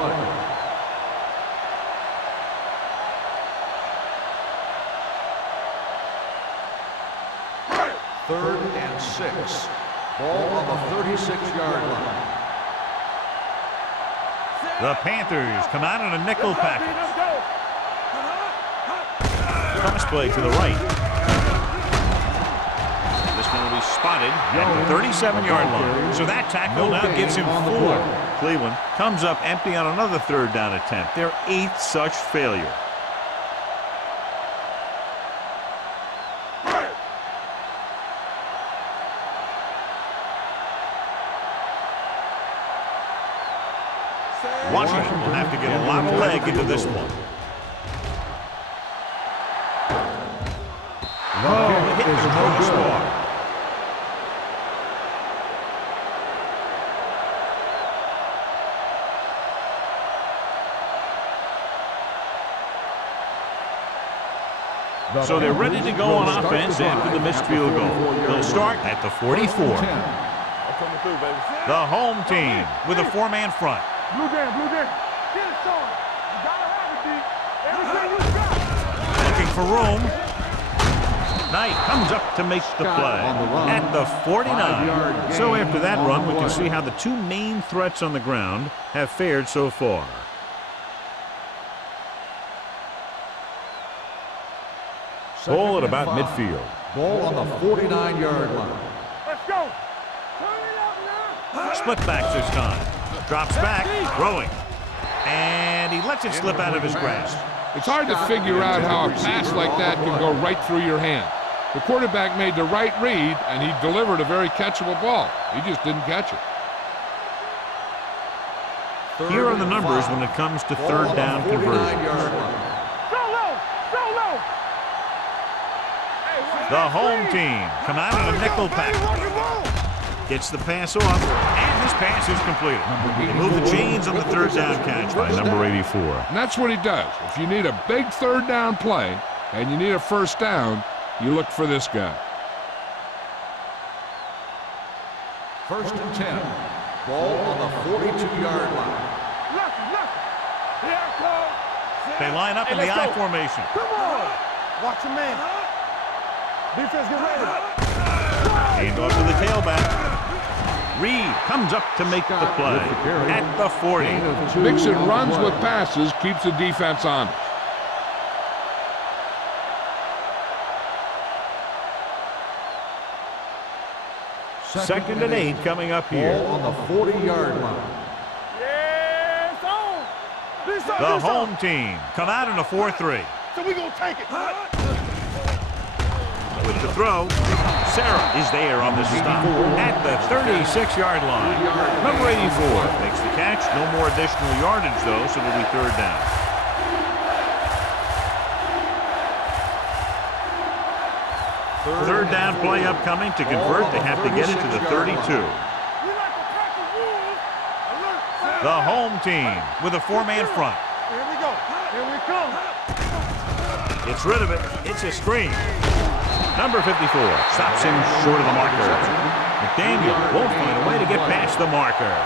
Third and 6. Ball on the 36-yard line. The Panthers come out in a nickel package. Cross play to the right. This one will be spotted at the 37-yard line. So that tackle now gives him 4. Cleveland comes up empty on another third down attempt. Their 8th such failure. Washington will have to get a lot of leg into this one. Oh, hit the crossbar. So they're ready to go on offense after the missed field goal. They'll start at the 44. The home team with a 4-man front. Blue down, blue down. Get it started. You gotta have it, D. Everything you got. Looking for room. Knight comes up to make the play at the 49. So after that run, we can see how the 2 main threats on the ground have fared so far. Ball at about midfield. Ball on the 49-yard line. Let's go. Turn it up now. Split back this time. Drops back, throwing. And he lets it slip out of his grasp. It's hard to figure out how a pass like that can go right through your hand. The quarterback made the right read, and he delivered a very catchable ball. He just didn't catch it. Here are the numbers when it comes to third down conversions. Go low. Go low. The home team come out in a nickel pack. Gets the pass off, and his pass is completed. They move the chains on the third down catch by number 84. And that's what he does. If you need a big third down play and you need a first down, you look for this guy. First and 10. Ball on the 42-yard line. Here it comes. They line up in the I formation. Come on. Watch your man. Defense get ready. Hand off to the tailback. Reed comes up to make the play at the 40. Mixing runs with passes keeps the defense honest. Second and 8 coming up here. Ball on the 40-yard line. Yes, on. The home team come out in a 4-3. So we gonna take it. With the throw, Sarah is there on the stop at the 36-yard line. Number 84 makes the catch. No more additional yardage, though, so it'll be third down. Third down play upcoming. To convert, they have to get it to the 32. The home team with a 4-man front. Here we go. Here we come. Gets rid of it. It's a screen. Number 54 stops him short of the marker. McDaniel won't find a way to get past the marker.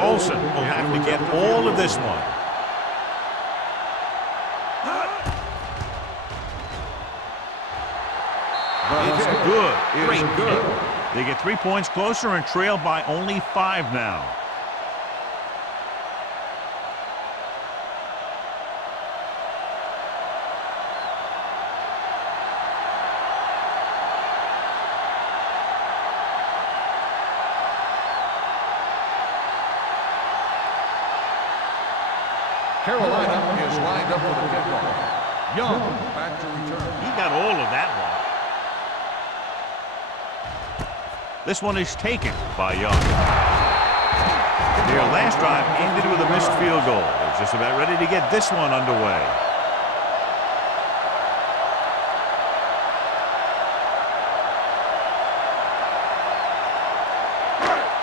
Olsen will have to get all of this one. It's good. Great kick. They get 3 points closer and trail by only 5 now. Carolina is lined up for the kickoff. Young back to return. He got all of that one. This one is taken by Young. Their last drive ended with a missed field goal. They're just about ready to get this one underway.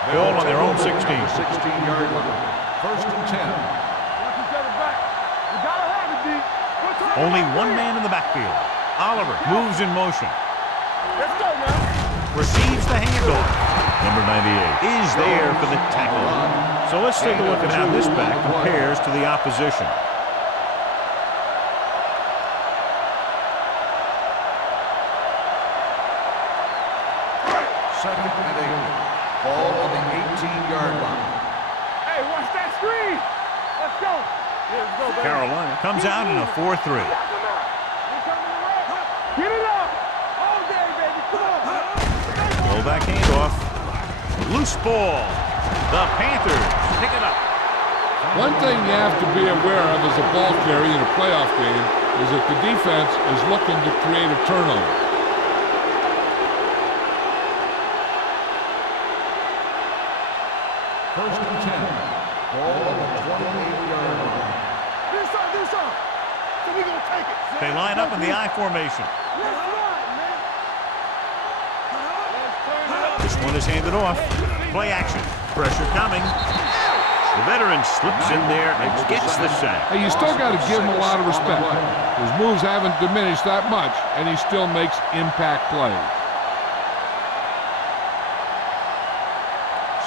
Ball on their own 16. 16-yard line. First and 10. Only one man in the backfield. Oliver moves in motion. Let's go now. Receives the handoff. Number 98 is there for the tackle. So let's take a look at how this back compares to the opposition. Second and 8. Ball on the 18-yard line. Hey, watch that screen. Let's go. Yeah, let's go, baby. Carolina comes out in a 4-3. Get it up. All day, baby. Come on. Roll back handoff. Loose ball. The Panthers pick it up. One thing you have to be aware of as a ball carrier in a playoff game is that the defense is looking to create a turnover. First and 10. Ball on the 28-yard line. Do something. So we gonna take it. They line up in the I formation. Let's run, man. Let's turn it up. This one is handed off. Play action. Pressure coming. The veteran slips in there and gets the sack. Hey, you still got to give him a lot of respect. His moves haven't diminished that much, and he still makes impact plays.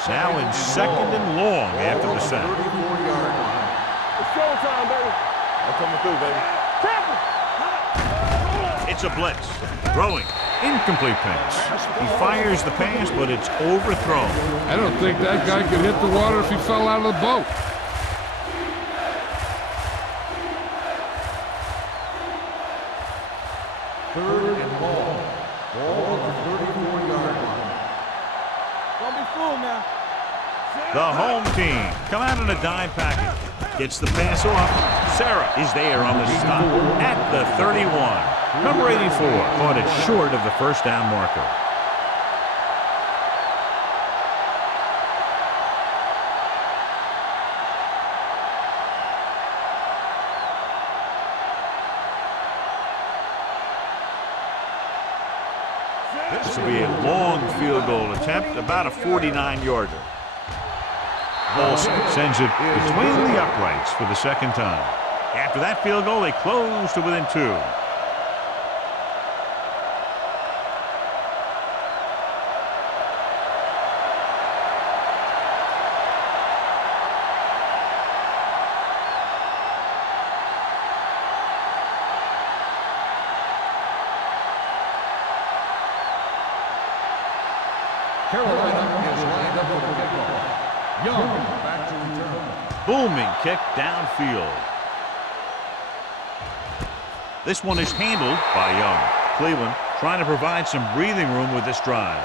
Now in second and long after the sack. 34-yard line. It's showtime, baby. I'm coming through, baby. Tackle. It's a blitz. Throwing. Incomplete pass. He fires the pass, but it's overthrown. I don't think that guy could hit the water if he fell out of the boat. Third and long. Ball on the 34-yard line. Don't be fooled now. The home team come out in a dime package. Gets the pass off. Sarah is there on the stop at the 31. Number 84 caught it short of the first down marker. This will be a long field goal attempt, about a 49-yarder. Olsen sends it between the uprights for the second time. After that field goal, they close to within 2. Carolina is lined up for the kickoff. Young back to return. Booming kick downfield. This one is handled by Young. Cleveland trying to provide some breathing room with this drive.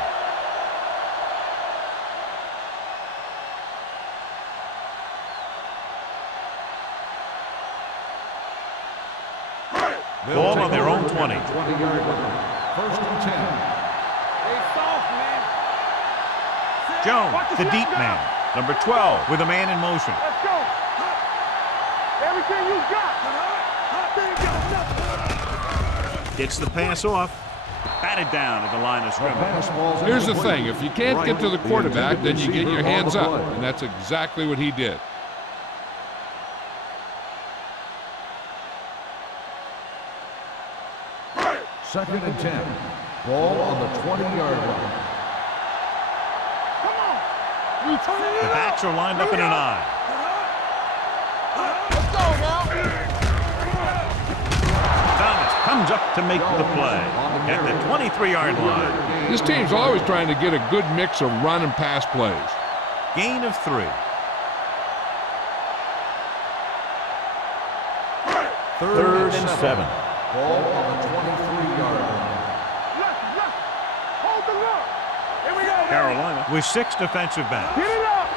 Ball on their own 20. 20-yard line. First and 10. Stay soft, man. Jones, Watch the deep snap man. now. Number 12 with a man in motion. Let's go. Everything you got. Gets the pass off. Batted down at the line of scrimmage. Here's the thing. If you can't get to the quarterback, then you get your hands up. And that's exactly what he did. Second and 10. Ball on the 20-yard line. Come on. The backs are lined up in an I. Let's go now. Thomas comes up to make the play at the 23-yard line. This team's always trying to get a good mix of run and pass plays. Gain of 3. Third and 7. Ball on the 23-yard line. Left. Hold the look. Here we go, baby. Carolina with 6 defensive backs. Get it up.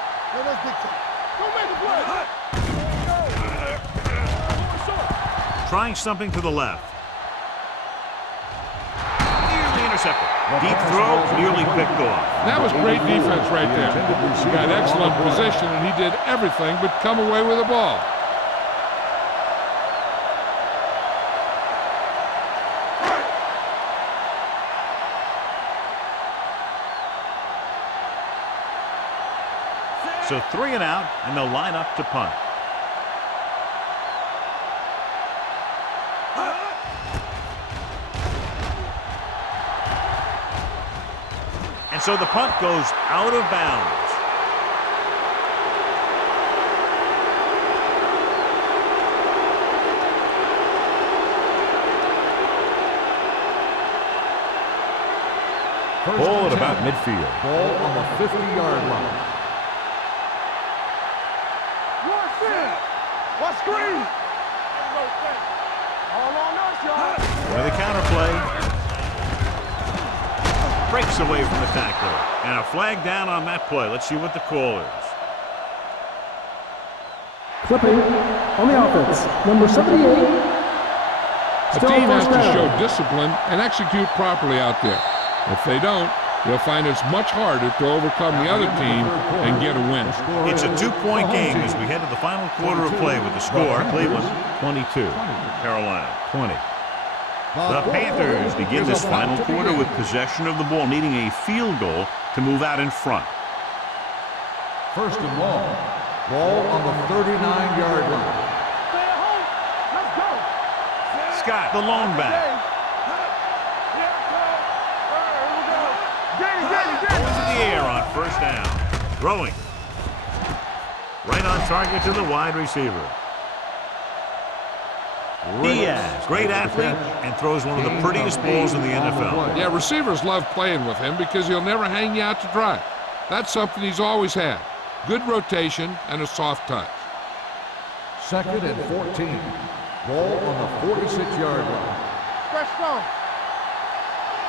Let's get to. Don't make a play. Trying something to the left. Nearly intercepted. Deep throw, nearly picked off. That was great defense right there. He got excellent position, and he did everything but come away with the ball. So 3 and out, and they'll line up to punt. And so the punt goes out of bounds. Ball at about midfield. Ball on the 50-yard line. What screen? All on us, y'all. With a counterplay. Breaks away from the tackler. And a flag down on that play. Let's see what the call is. Clipping on the offense, number 78. A team has to show discipline and execute properly out there. If they don't, they'll find it's much harder to overcome the other team and get a win. It's a 2-point game as we head to the final quarter of play with the score. Cleveland 22, Carolina 20. The Panthers begin this final quarter with possession of the ball, needing a field goal to move out in front. First and long. Ball on the 39-yard line. Stay at home. Let's go. Scott, the lone back. Going to the air on first down. Throwing. Right on target to the wide receiver. Diaz, great athlete, and throws one of the prettiest balls in the NFL. Yeah, receivers love playing with him because he'll never hang you out to dry. That's something he's always had. Good rotation and a soft touch. Second and 14. Ball on the 46-yard line. Fresh strong.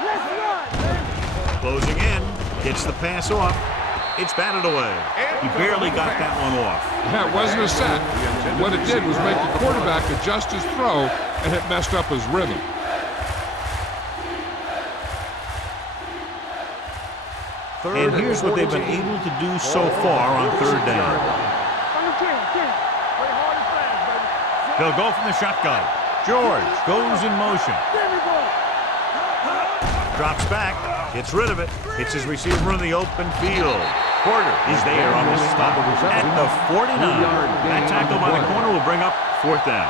Let's run. Closing in, gets the pass off. It's batted away. He barely got that one off. Yeah, it wasn't a sack. What it did was make the quarterback adjust his throw, and it messed up his rhythm. And here's what they've been able to do so far on third down. They'll go from the shotgun. George goes in motion. Drops back, gets rid of it, hits his receiver in the open field. Porter is there on the stop at the 49. That tackle by the corner will bring up fourth down.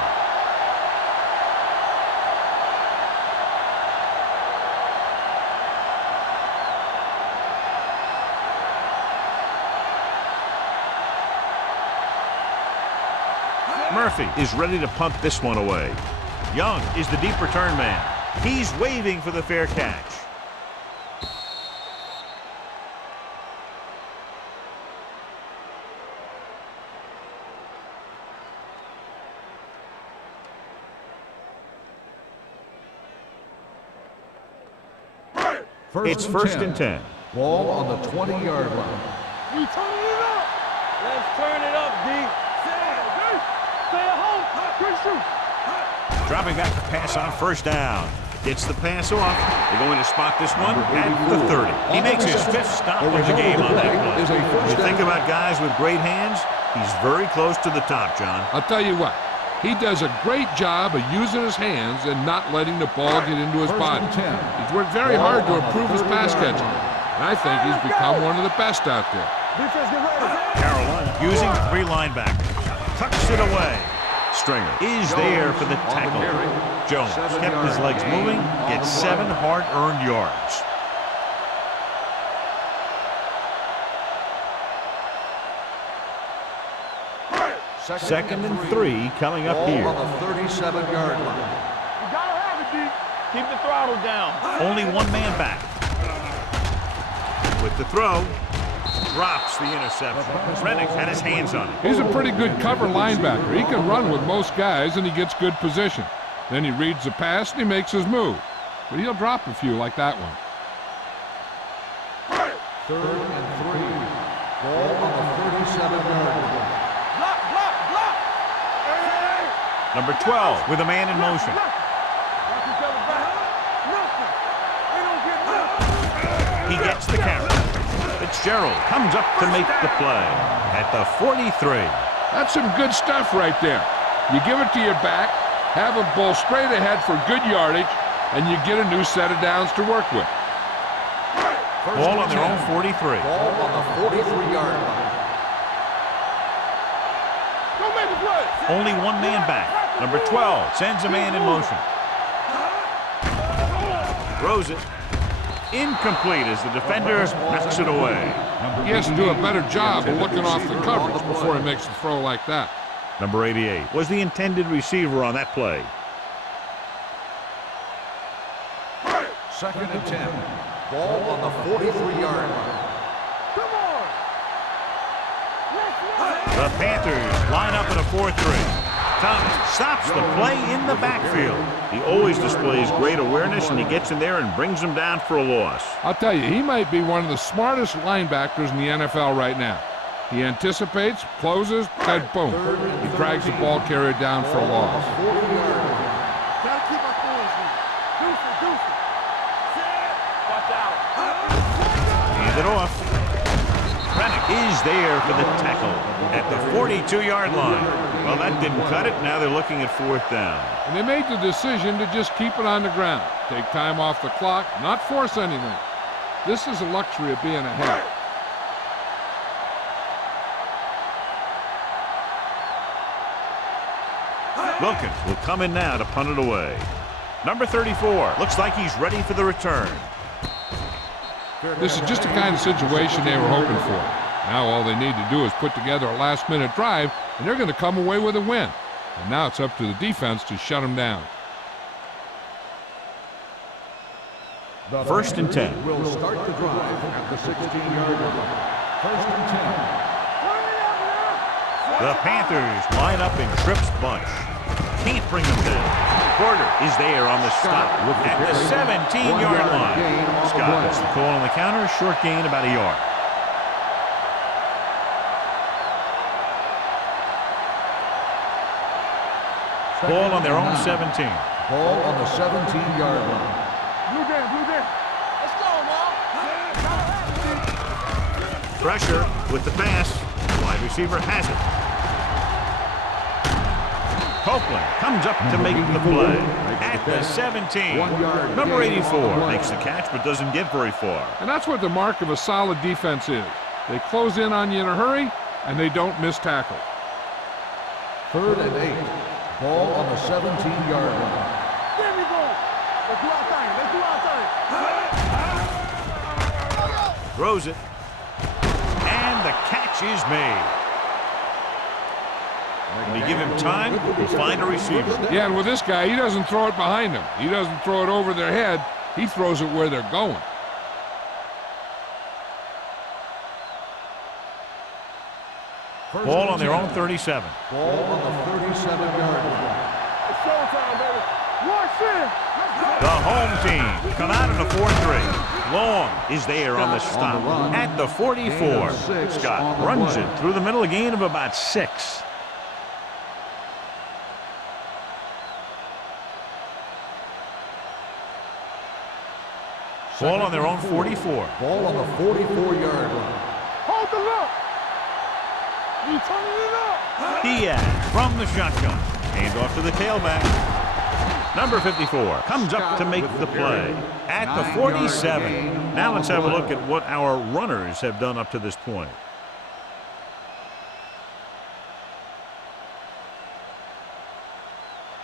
Murphy is ready to punt this one away. Young is the deep return man. He's waving for the fair catch. It's first and 10. Ball on the 20-yard line. We turning it up. Let's turn it up, D. Stay at home. Good shoot. Dropping back to pass on first down. Gets the pass off. They're going to spot this one at the 30. He makes his fifth stop of the game on that play. You think about guys with great hands, he's very close to the top, John. I'll tell you what, he does a great job of using his hands and not letting the ball get into his body. He's worked very hard to improve his pass catching, and I think he's become one of the best out there. Defense, get ready. Carolina using 3 linebackers. Tucks it away. Stringer is there for the tackle. Jones kept his legs moving, gets 7 hard-earned yards. Second and 3 coming up here. On the 37-yard line. You gotta have it, D. Keep the throttle down. Only one man back. With the throw, drops the interception. Rennick had his hands on it. He's a pretty good cover linebacker. He can run with most guys, and he gets good position. Then he reads the pass, and he makes his move. But he'll drop a few like that one. Third and 3. Ball on the 37-yard line. Block, block, block. Hey, Number 12 with a man in motion. He gets the carry. Fitzgerald comes up to make the play at the 43. That's some good stuff right there. You give it to your back, have him bowl straight ahead for good yardage, and you get a new set of downs to work with. Ball on their own 43. Ball on the 43-yard line. Don't make a play. Only one man back. Number 12 sends a man in motion. Throws it. Incomplete as the defender knocks it away. He has to do a better job of looking off the coverage before he makes a throw like that. Number 88 was the intended receiver on that play. 2nd and 10. Ball on the 43-yard line. Come on. The Panthers line up in a 4-3. Thomas stops the play in the backfield. He always displays great awareness, and he gets in there and brings him down for a loss. I'll tell you, he might be one of the smartest linebackers in the NFL right now. He anticipates, closes, then boom. He drags the ball carrier down for a loss. Gotta keep our cool. Deuce it. Watch out. Hand it off. Krennic is there for the tackle at the 42-yard line. Well, that didn't cut it. Now they're looking at 4th down. And they made the decision to just keep it on the ground. Take time off the clock, not force anything. This is the luxury of being ahead. Wilkins will come in now to punt it away. Number 34 looks like he's ready for the return. This is just the kind of situation they were hoping for. Now all they need to do is put together a last-minute drive, and they're going to come away with a win. And now it's up to the defense to shut them down. 1st and 10. Will start the drive at the 16-yard line. 1st and 10. The Panthers line up in Tripp's bunch. Can't bring them down. Porter is there on the stop at the 17-yard line. Scott gets the call on the counter. Short gain, about a yard. Ball on their own 17. Ball on the 17-yard line. Blue game. Let's go, Mom. Pressure with the pass. Wide receiver has it. Copeland comes up to make the play at the 17. Number 84 makes the catch but doesn't get very far. And that's what the mark of a solid defense is. They close in on you in a hurry, and they don't miss tackle. 3rd and 8. Ball on the 17-yard line. There we go. Let's do our thing. Throws it. And the catch is made. When you give him time, he'll find a receiver. Yeah, and with this guy, he doesn't throw it behind them. He doesn't throw it over their head. He throws it where they're going. Ball on their own 37. Ball on the 37-yard line. It's showtime, baby. Watch it. The home team come out in a 4-3. Long is there on the stop at the 44. Scott runs it through the middle, a gain of about 6. Ball on their own 44. Ball on the 44-yard line. Hold the look. You turning it up. Diaz from the shotgun. Hand off to the tailback. Number 54 comes up to make the play at the 47. Now let's have a look at what our runners have done up to this point.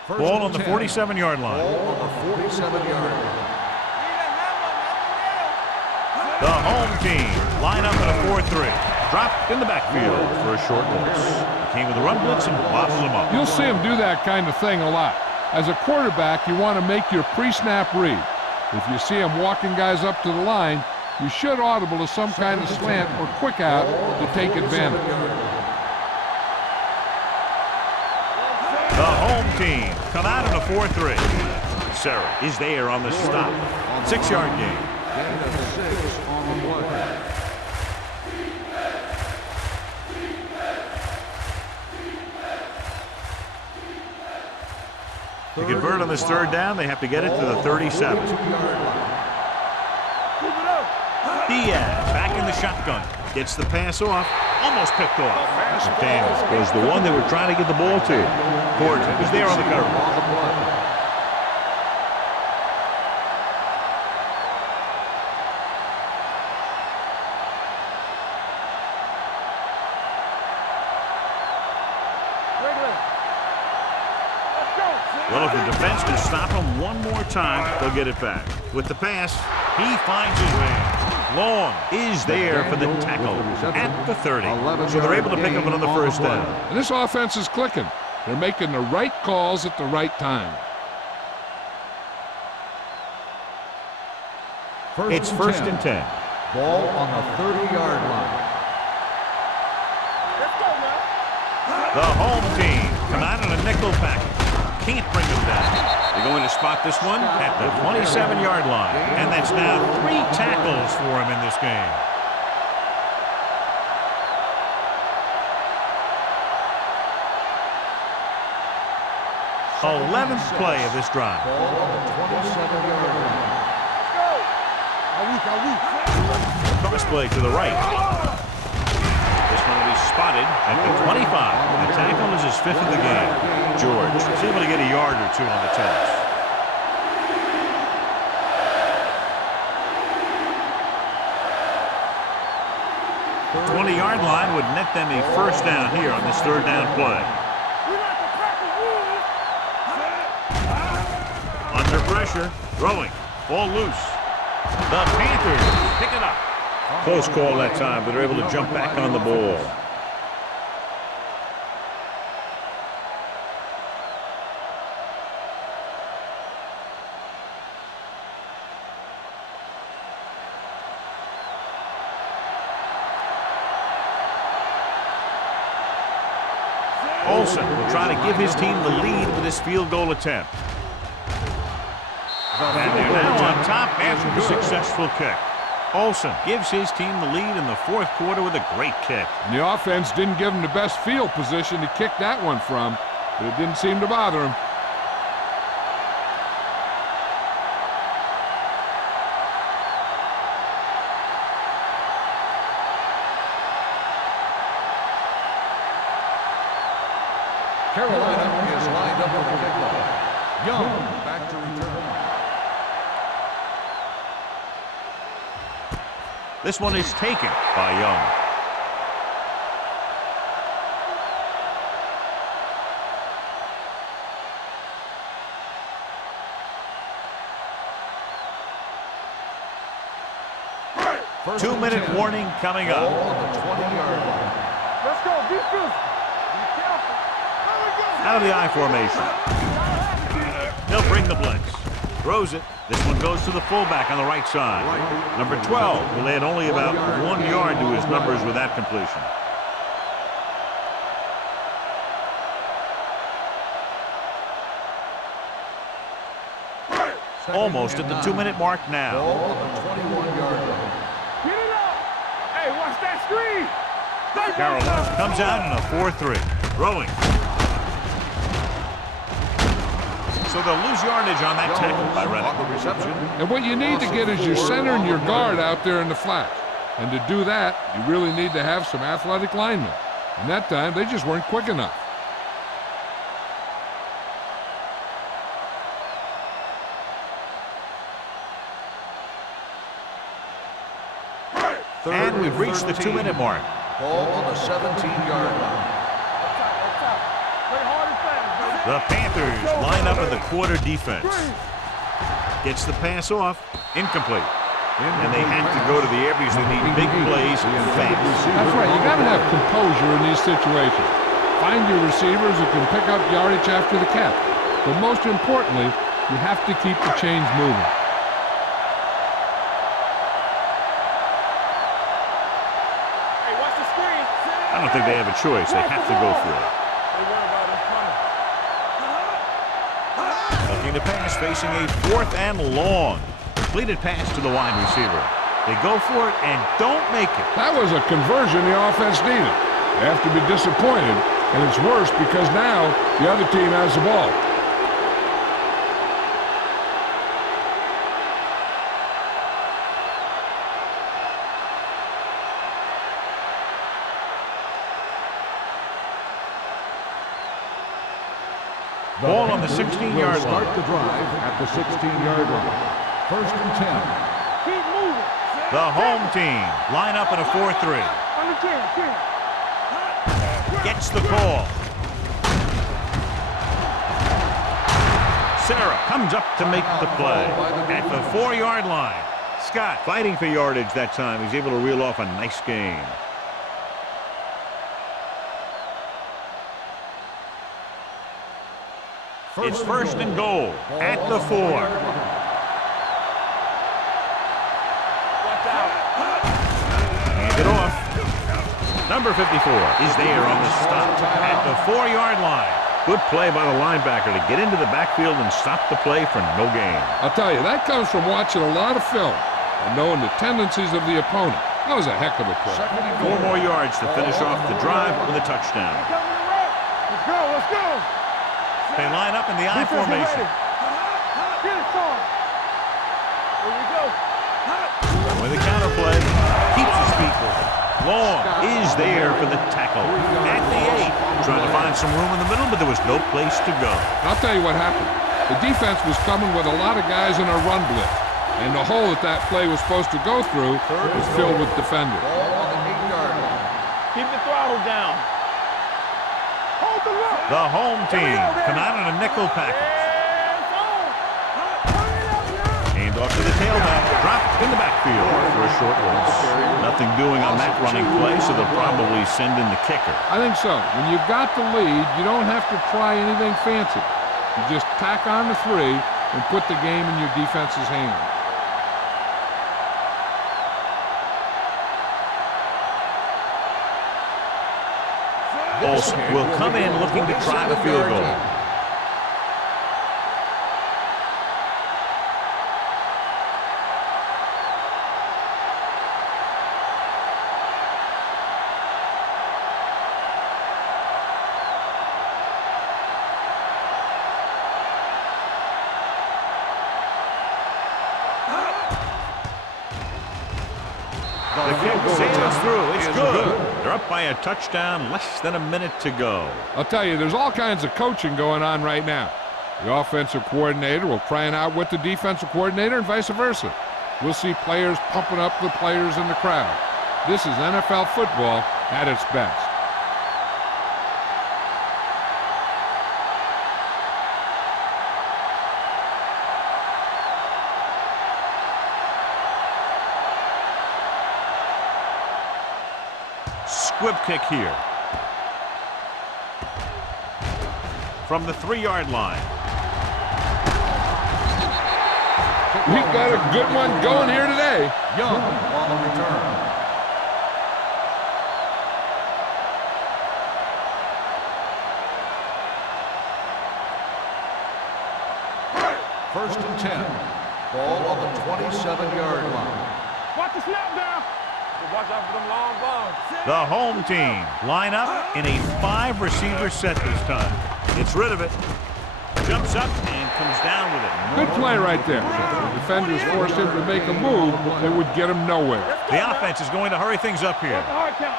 Ball on the 47-yard line. Ball on the 47-yard line. The home team line up in a 4-3. Dropped in the backfield for a short loss. Came with a run blitz and bobbles them up. You'll see him do that kind of thing a lot. As a quarterback, you want to make your pre-snap read. If you see him walking guys up to the line, you should audible to some kind of slant or quick out to take advantage. The home team come out in a 4-3. Sarah is there on the stop. 6-yard gain. Gain of 6 on the play. To convert on this third down, they have to get it to the 37. Diaz back in the shotgun. Gets the pass off. Almost picked off. McDaniels was the one they were trying to get the ball to. Gordon was there on the cover. Well, if the defense can stop him one more time, they'll get it back. With the pass, he finds his man. Long is there for the tackle at the 30. So they're able to pick up another first down. And this offense is clicking. They're making the right calls at the right time. It's first and 10. Ball on the 30-yard line. The home team come out in a nickel package. Can't bring them down. They're going to spot this one at the 27-yard line. And that's now 3 tackles for him in this game. Second 11th play of this drive. Ball on the 27-yard line. Cross play to the right. This one will be spotted at the 25. The tackle is his 5th of the game. George is able to get a yard or 2 on the toss. The 20-yard line would net them a first down here on this third down play. Under pressure, throwing, ball loose. The Panthers pick it up. Close call that time, but they're able to jump back on the ball. Olsen will try to give his team the lead with this field goal attempt. And they're now on top after the successful kick. Olsen gives his team the lead in the 4th quarter with a great kick. And the offense didn't give him the best field position to kick that one from, but it didn't seem to bother him. Carolina is lined up for the kickoff. Young back to return. This one is taken by Young. First 2-minute and 10. warning coming up. Ball on the 20-yard line. Let's go. Be physical. Be careful. Out of the I formation. He'll bring the blitz. Throws it. This one goes to the fullback on the right side. Number 12 will add only about 1 yard to his numbers with that completion. Almost at the 2-minute mark now. Ball on the 21-yard line. Get it up. Hey, watch that screen. Carolina comes out in a 4-3. Throwing. So they'll lose yardage on that tackle by running. And what you need to get is your center and your guard out there in the flat. And to do that, you really need to have some athletic linemen. And that time, they just weren't quick enough. And we've reached the 2-minute mark. Ball on the 17-yard line. The Panthers line up in the quarter defense. Gets the pass off. Incomplete. And they have to go to the air because they need big plays fast. That's right. You got to have composure in these situations. Find your receivers who can pick up yardage after the catch. But most importantly, you have to keep the chains moving. I don't think they have a choice. They have to go for it. Looking to pass, facing a 4th and long. Completed pass to the wide receiver. They go for it and don't make it. That was a conversion the offense needed. They have to be disappointed, and it's worse because now the other team has the ball. Ball on the 16-yard line. Start the drive at the 16-yard line. 1st and 10. Keep moving. The home team line up in a 4-3. Under 10. Gets the call. Sarah comes up to make the play at the 4-yard line. Scott fighting for yardage that time. He's able to reel off a nice gain. It's 1st and goal at the 4. Hand it off. Number 54 is there on the stop at the 4-yard line. Good play by the linebacker to get into the backfield and stop the play for no gain. I'll tell you, that comes from watching a lot of film and knowing the tendencies of the opponent. That was a heck of a play. 4 more yards to finish off the drive with a touchdown. Let's go, let's go. They line up in the I formation. Get it, son. Here we go. With a counter play, keeps his feet moving. Long is there for the tackle at the 8. Trying to find some room in the middle, but there was no place to go. I'll tell you what happened. The defense was coming with a lot of guys in a run blitz, and the hole that play was supposed to go through was filled with defenders. Keep the throttle down. Hold the look. The home team come out in a nickel package. Hand off to the tailback. Drop in the backfield for a short loss. Nothing doing on that running play, so they'll probably send in the kicker. I think so. When you've got the lead, you don't have to try anything fancy. You just tack on the 3 and put the game in your defense's hands. Olsen will come in looking to try the field goal. The kick sails through. It's good. They're up by a touchdown, less than a minute to go. I'll tell you, there's all kinds of coaching going on right now. The offensive coordinator will try it out with the defensive coordinator and vice versa. We'll see players pumping up the players in the crowd. This is NFL football at its best. Squib kick here. From the 3-yard line. We got a good one going here today. Young on the return. First and 10. Ball on the 27-yard line. Watch the snap down. Watch out for them long balls. The home team line up in a 5-receiver set this time. Gets rid of it. Jumps up and comes down with it. Good play right there. The defenders forced him to make a move that would get him nowhere. The offense is going to hurry things up here. Hard count.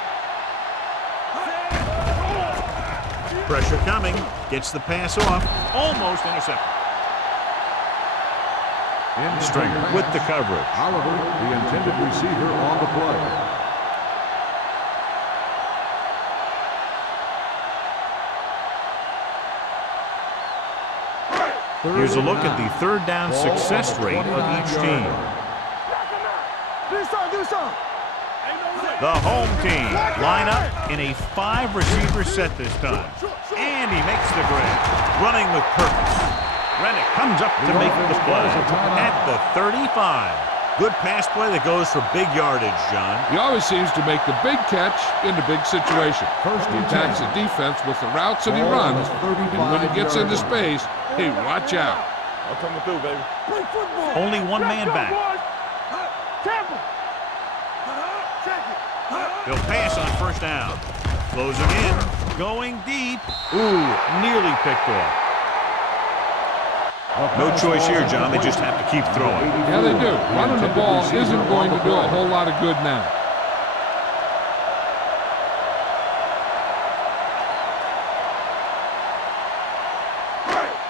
Pressure coming. Gets the pass off. Almost intercepted. Stringer with the coverage. Oliver, the intended receiver on the play. Here's a look at the 3rd down success rate of each team. The home team line up in a 5-receiver set this time. And he makes the grab. Running with purpose. Rennick comes up to make the play at the 35. Good pass play that goes for big yardage, John. He always seems to make the big catch in the big situation. He attacks the defense with the routes that he runs, and when he gets into space, hey, watch out. I'm coming through, baby. Only one man back. He'll pass on 1st down. Closing in, going deep. Ooh, nearly picked off. No choice here, John. They just have to keep throwing. Yeah, they do. Running the ball isn't going to do a whole lot of good now.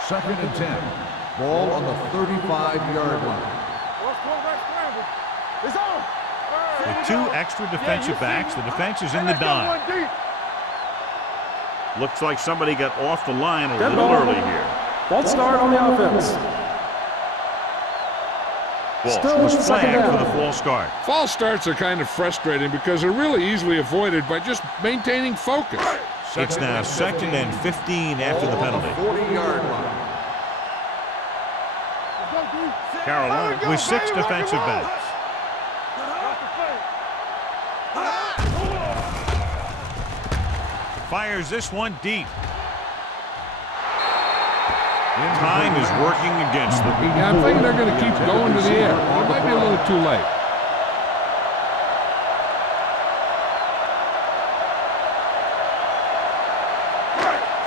Second and 10. Ball on the 35-yard line. It's on. With 2 extra defensive backs, the defense is in the dime. Looks like somebody got off the line a Dead little ball. early here. False start on the offense. Ball Still was second flagged for down. the false start. False starts are kind of frustrating because they're really easily avoided by just maintaining focus. It's now 2nd and 15 after the penalty. 40-yard line. Carolina with 6 defensive backs. Fires this one deep. Time is working against them. Yeah, I'm thinking they're going to keep going to the air. It might be a little too late.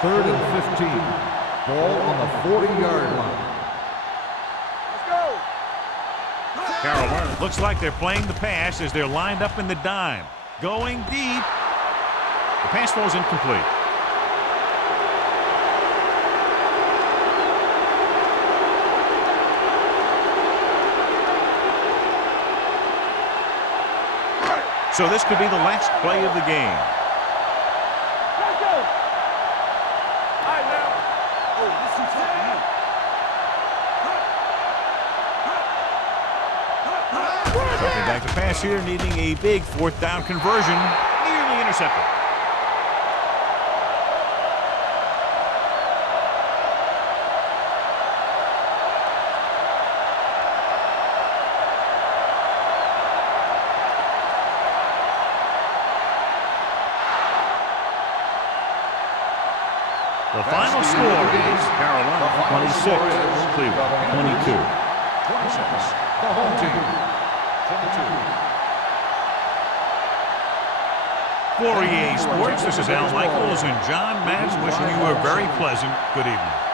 Third and 15. Ball on the 40-yard line. Carolina looks like they're playing the pass as they're lined up in the dime. Going deep. The pass falls incomplete. So this could be the last play of the game. Dropping back to pass here, needing a big 4th down conversion. Nearly intercepted. The final score is Carolina 26, Cleveland 22. 26. The home team. 22. For EA Sports, this is Al Michaels and John Madden wishing you a very pleasant good evening.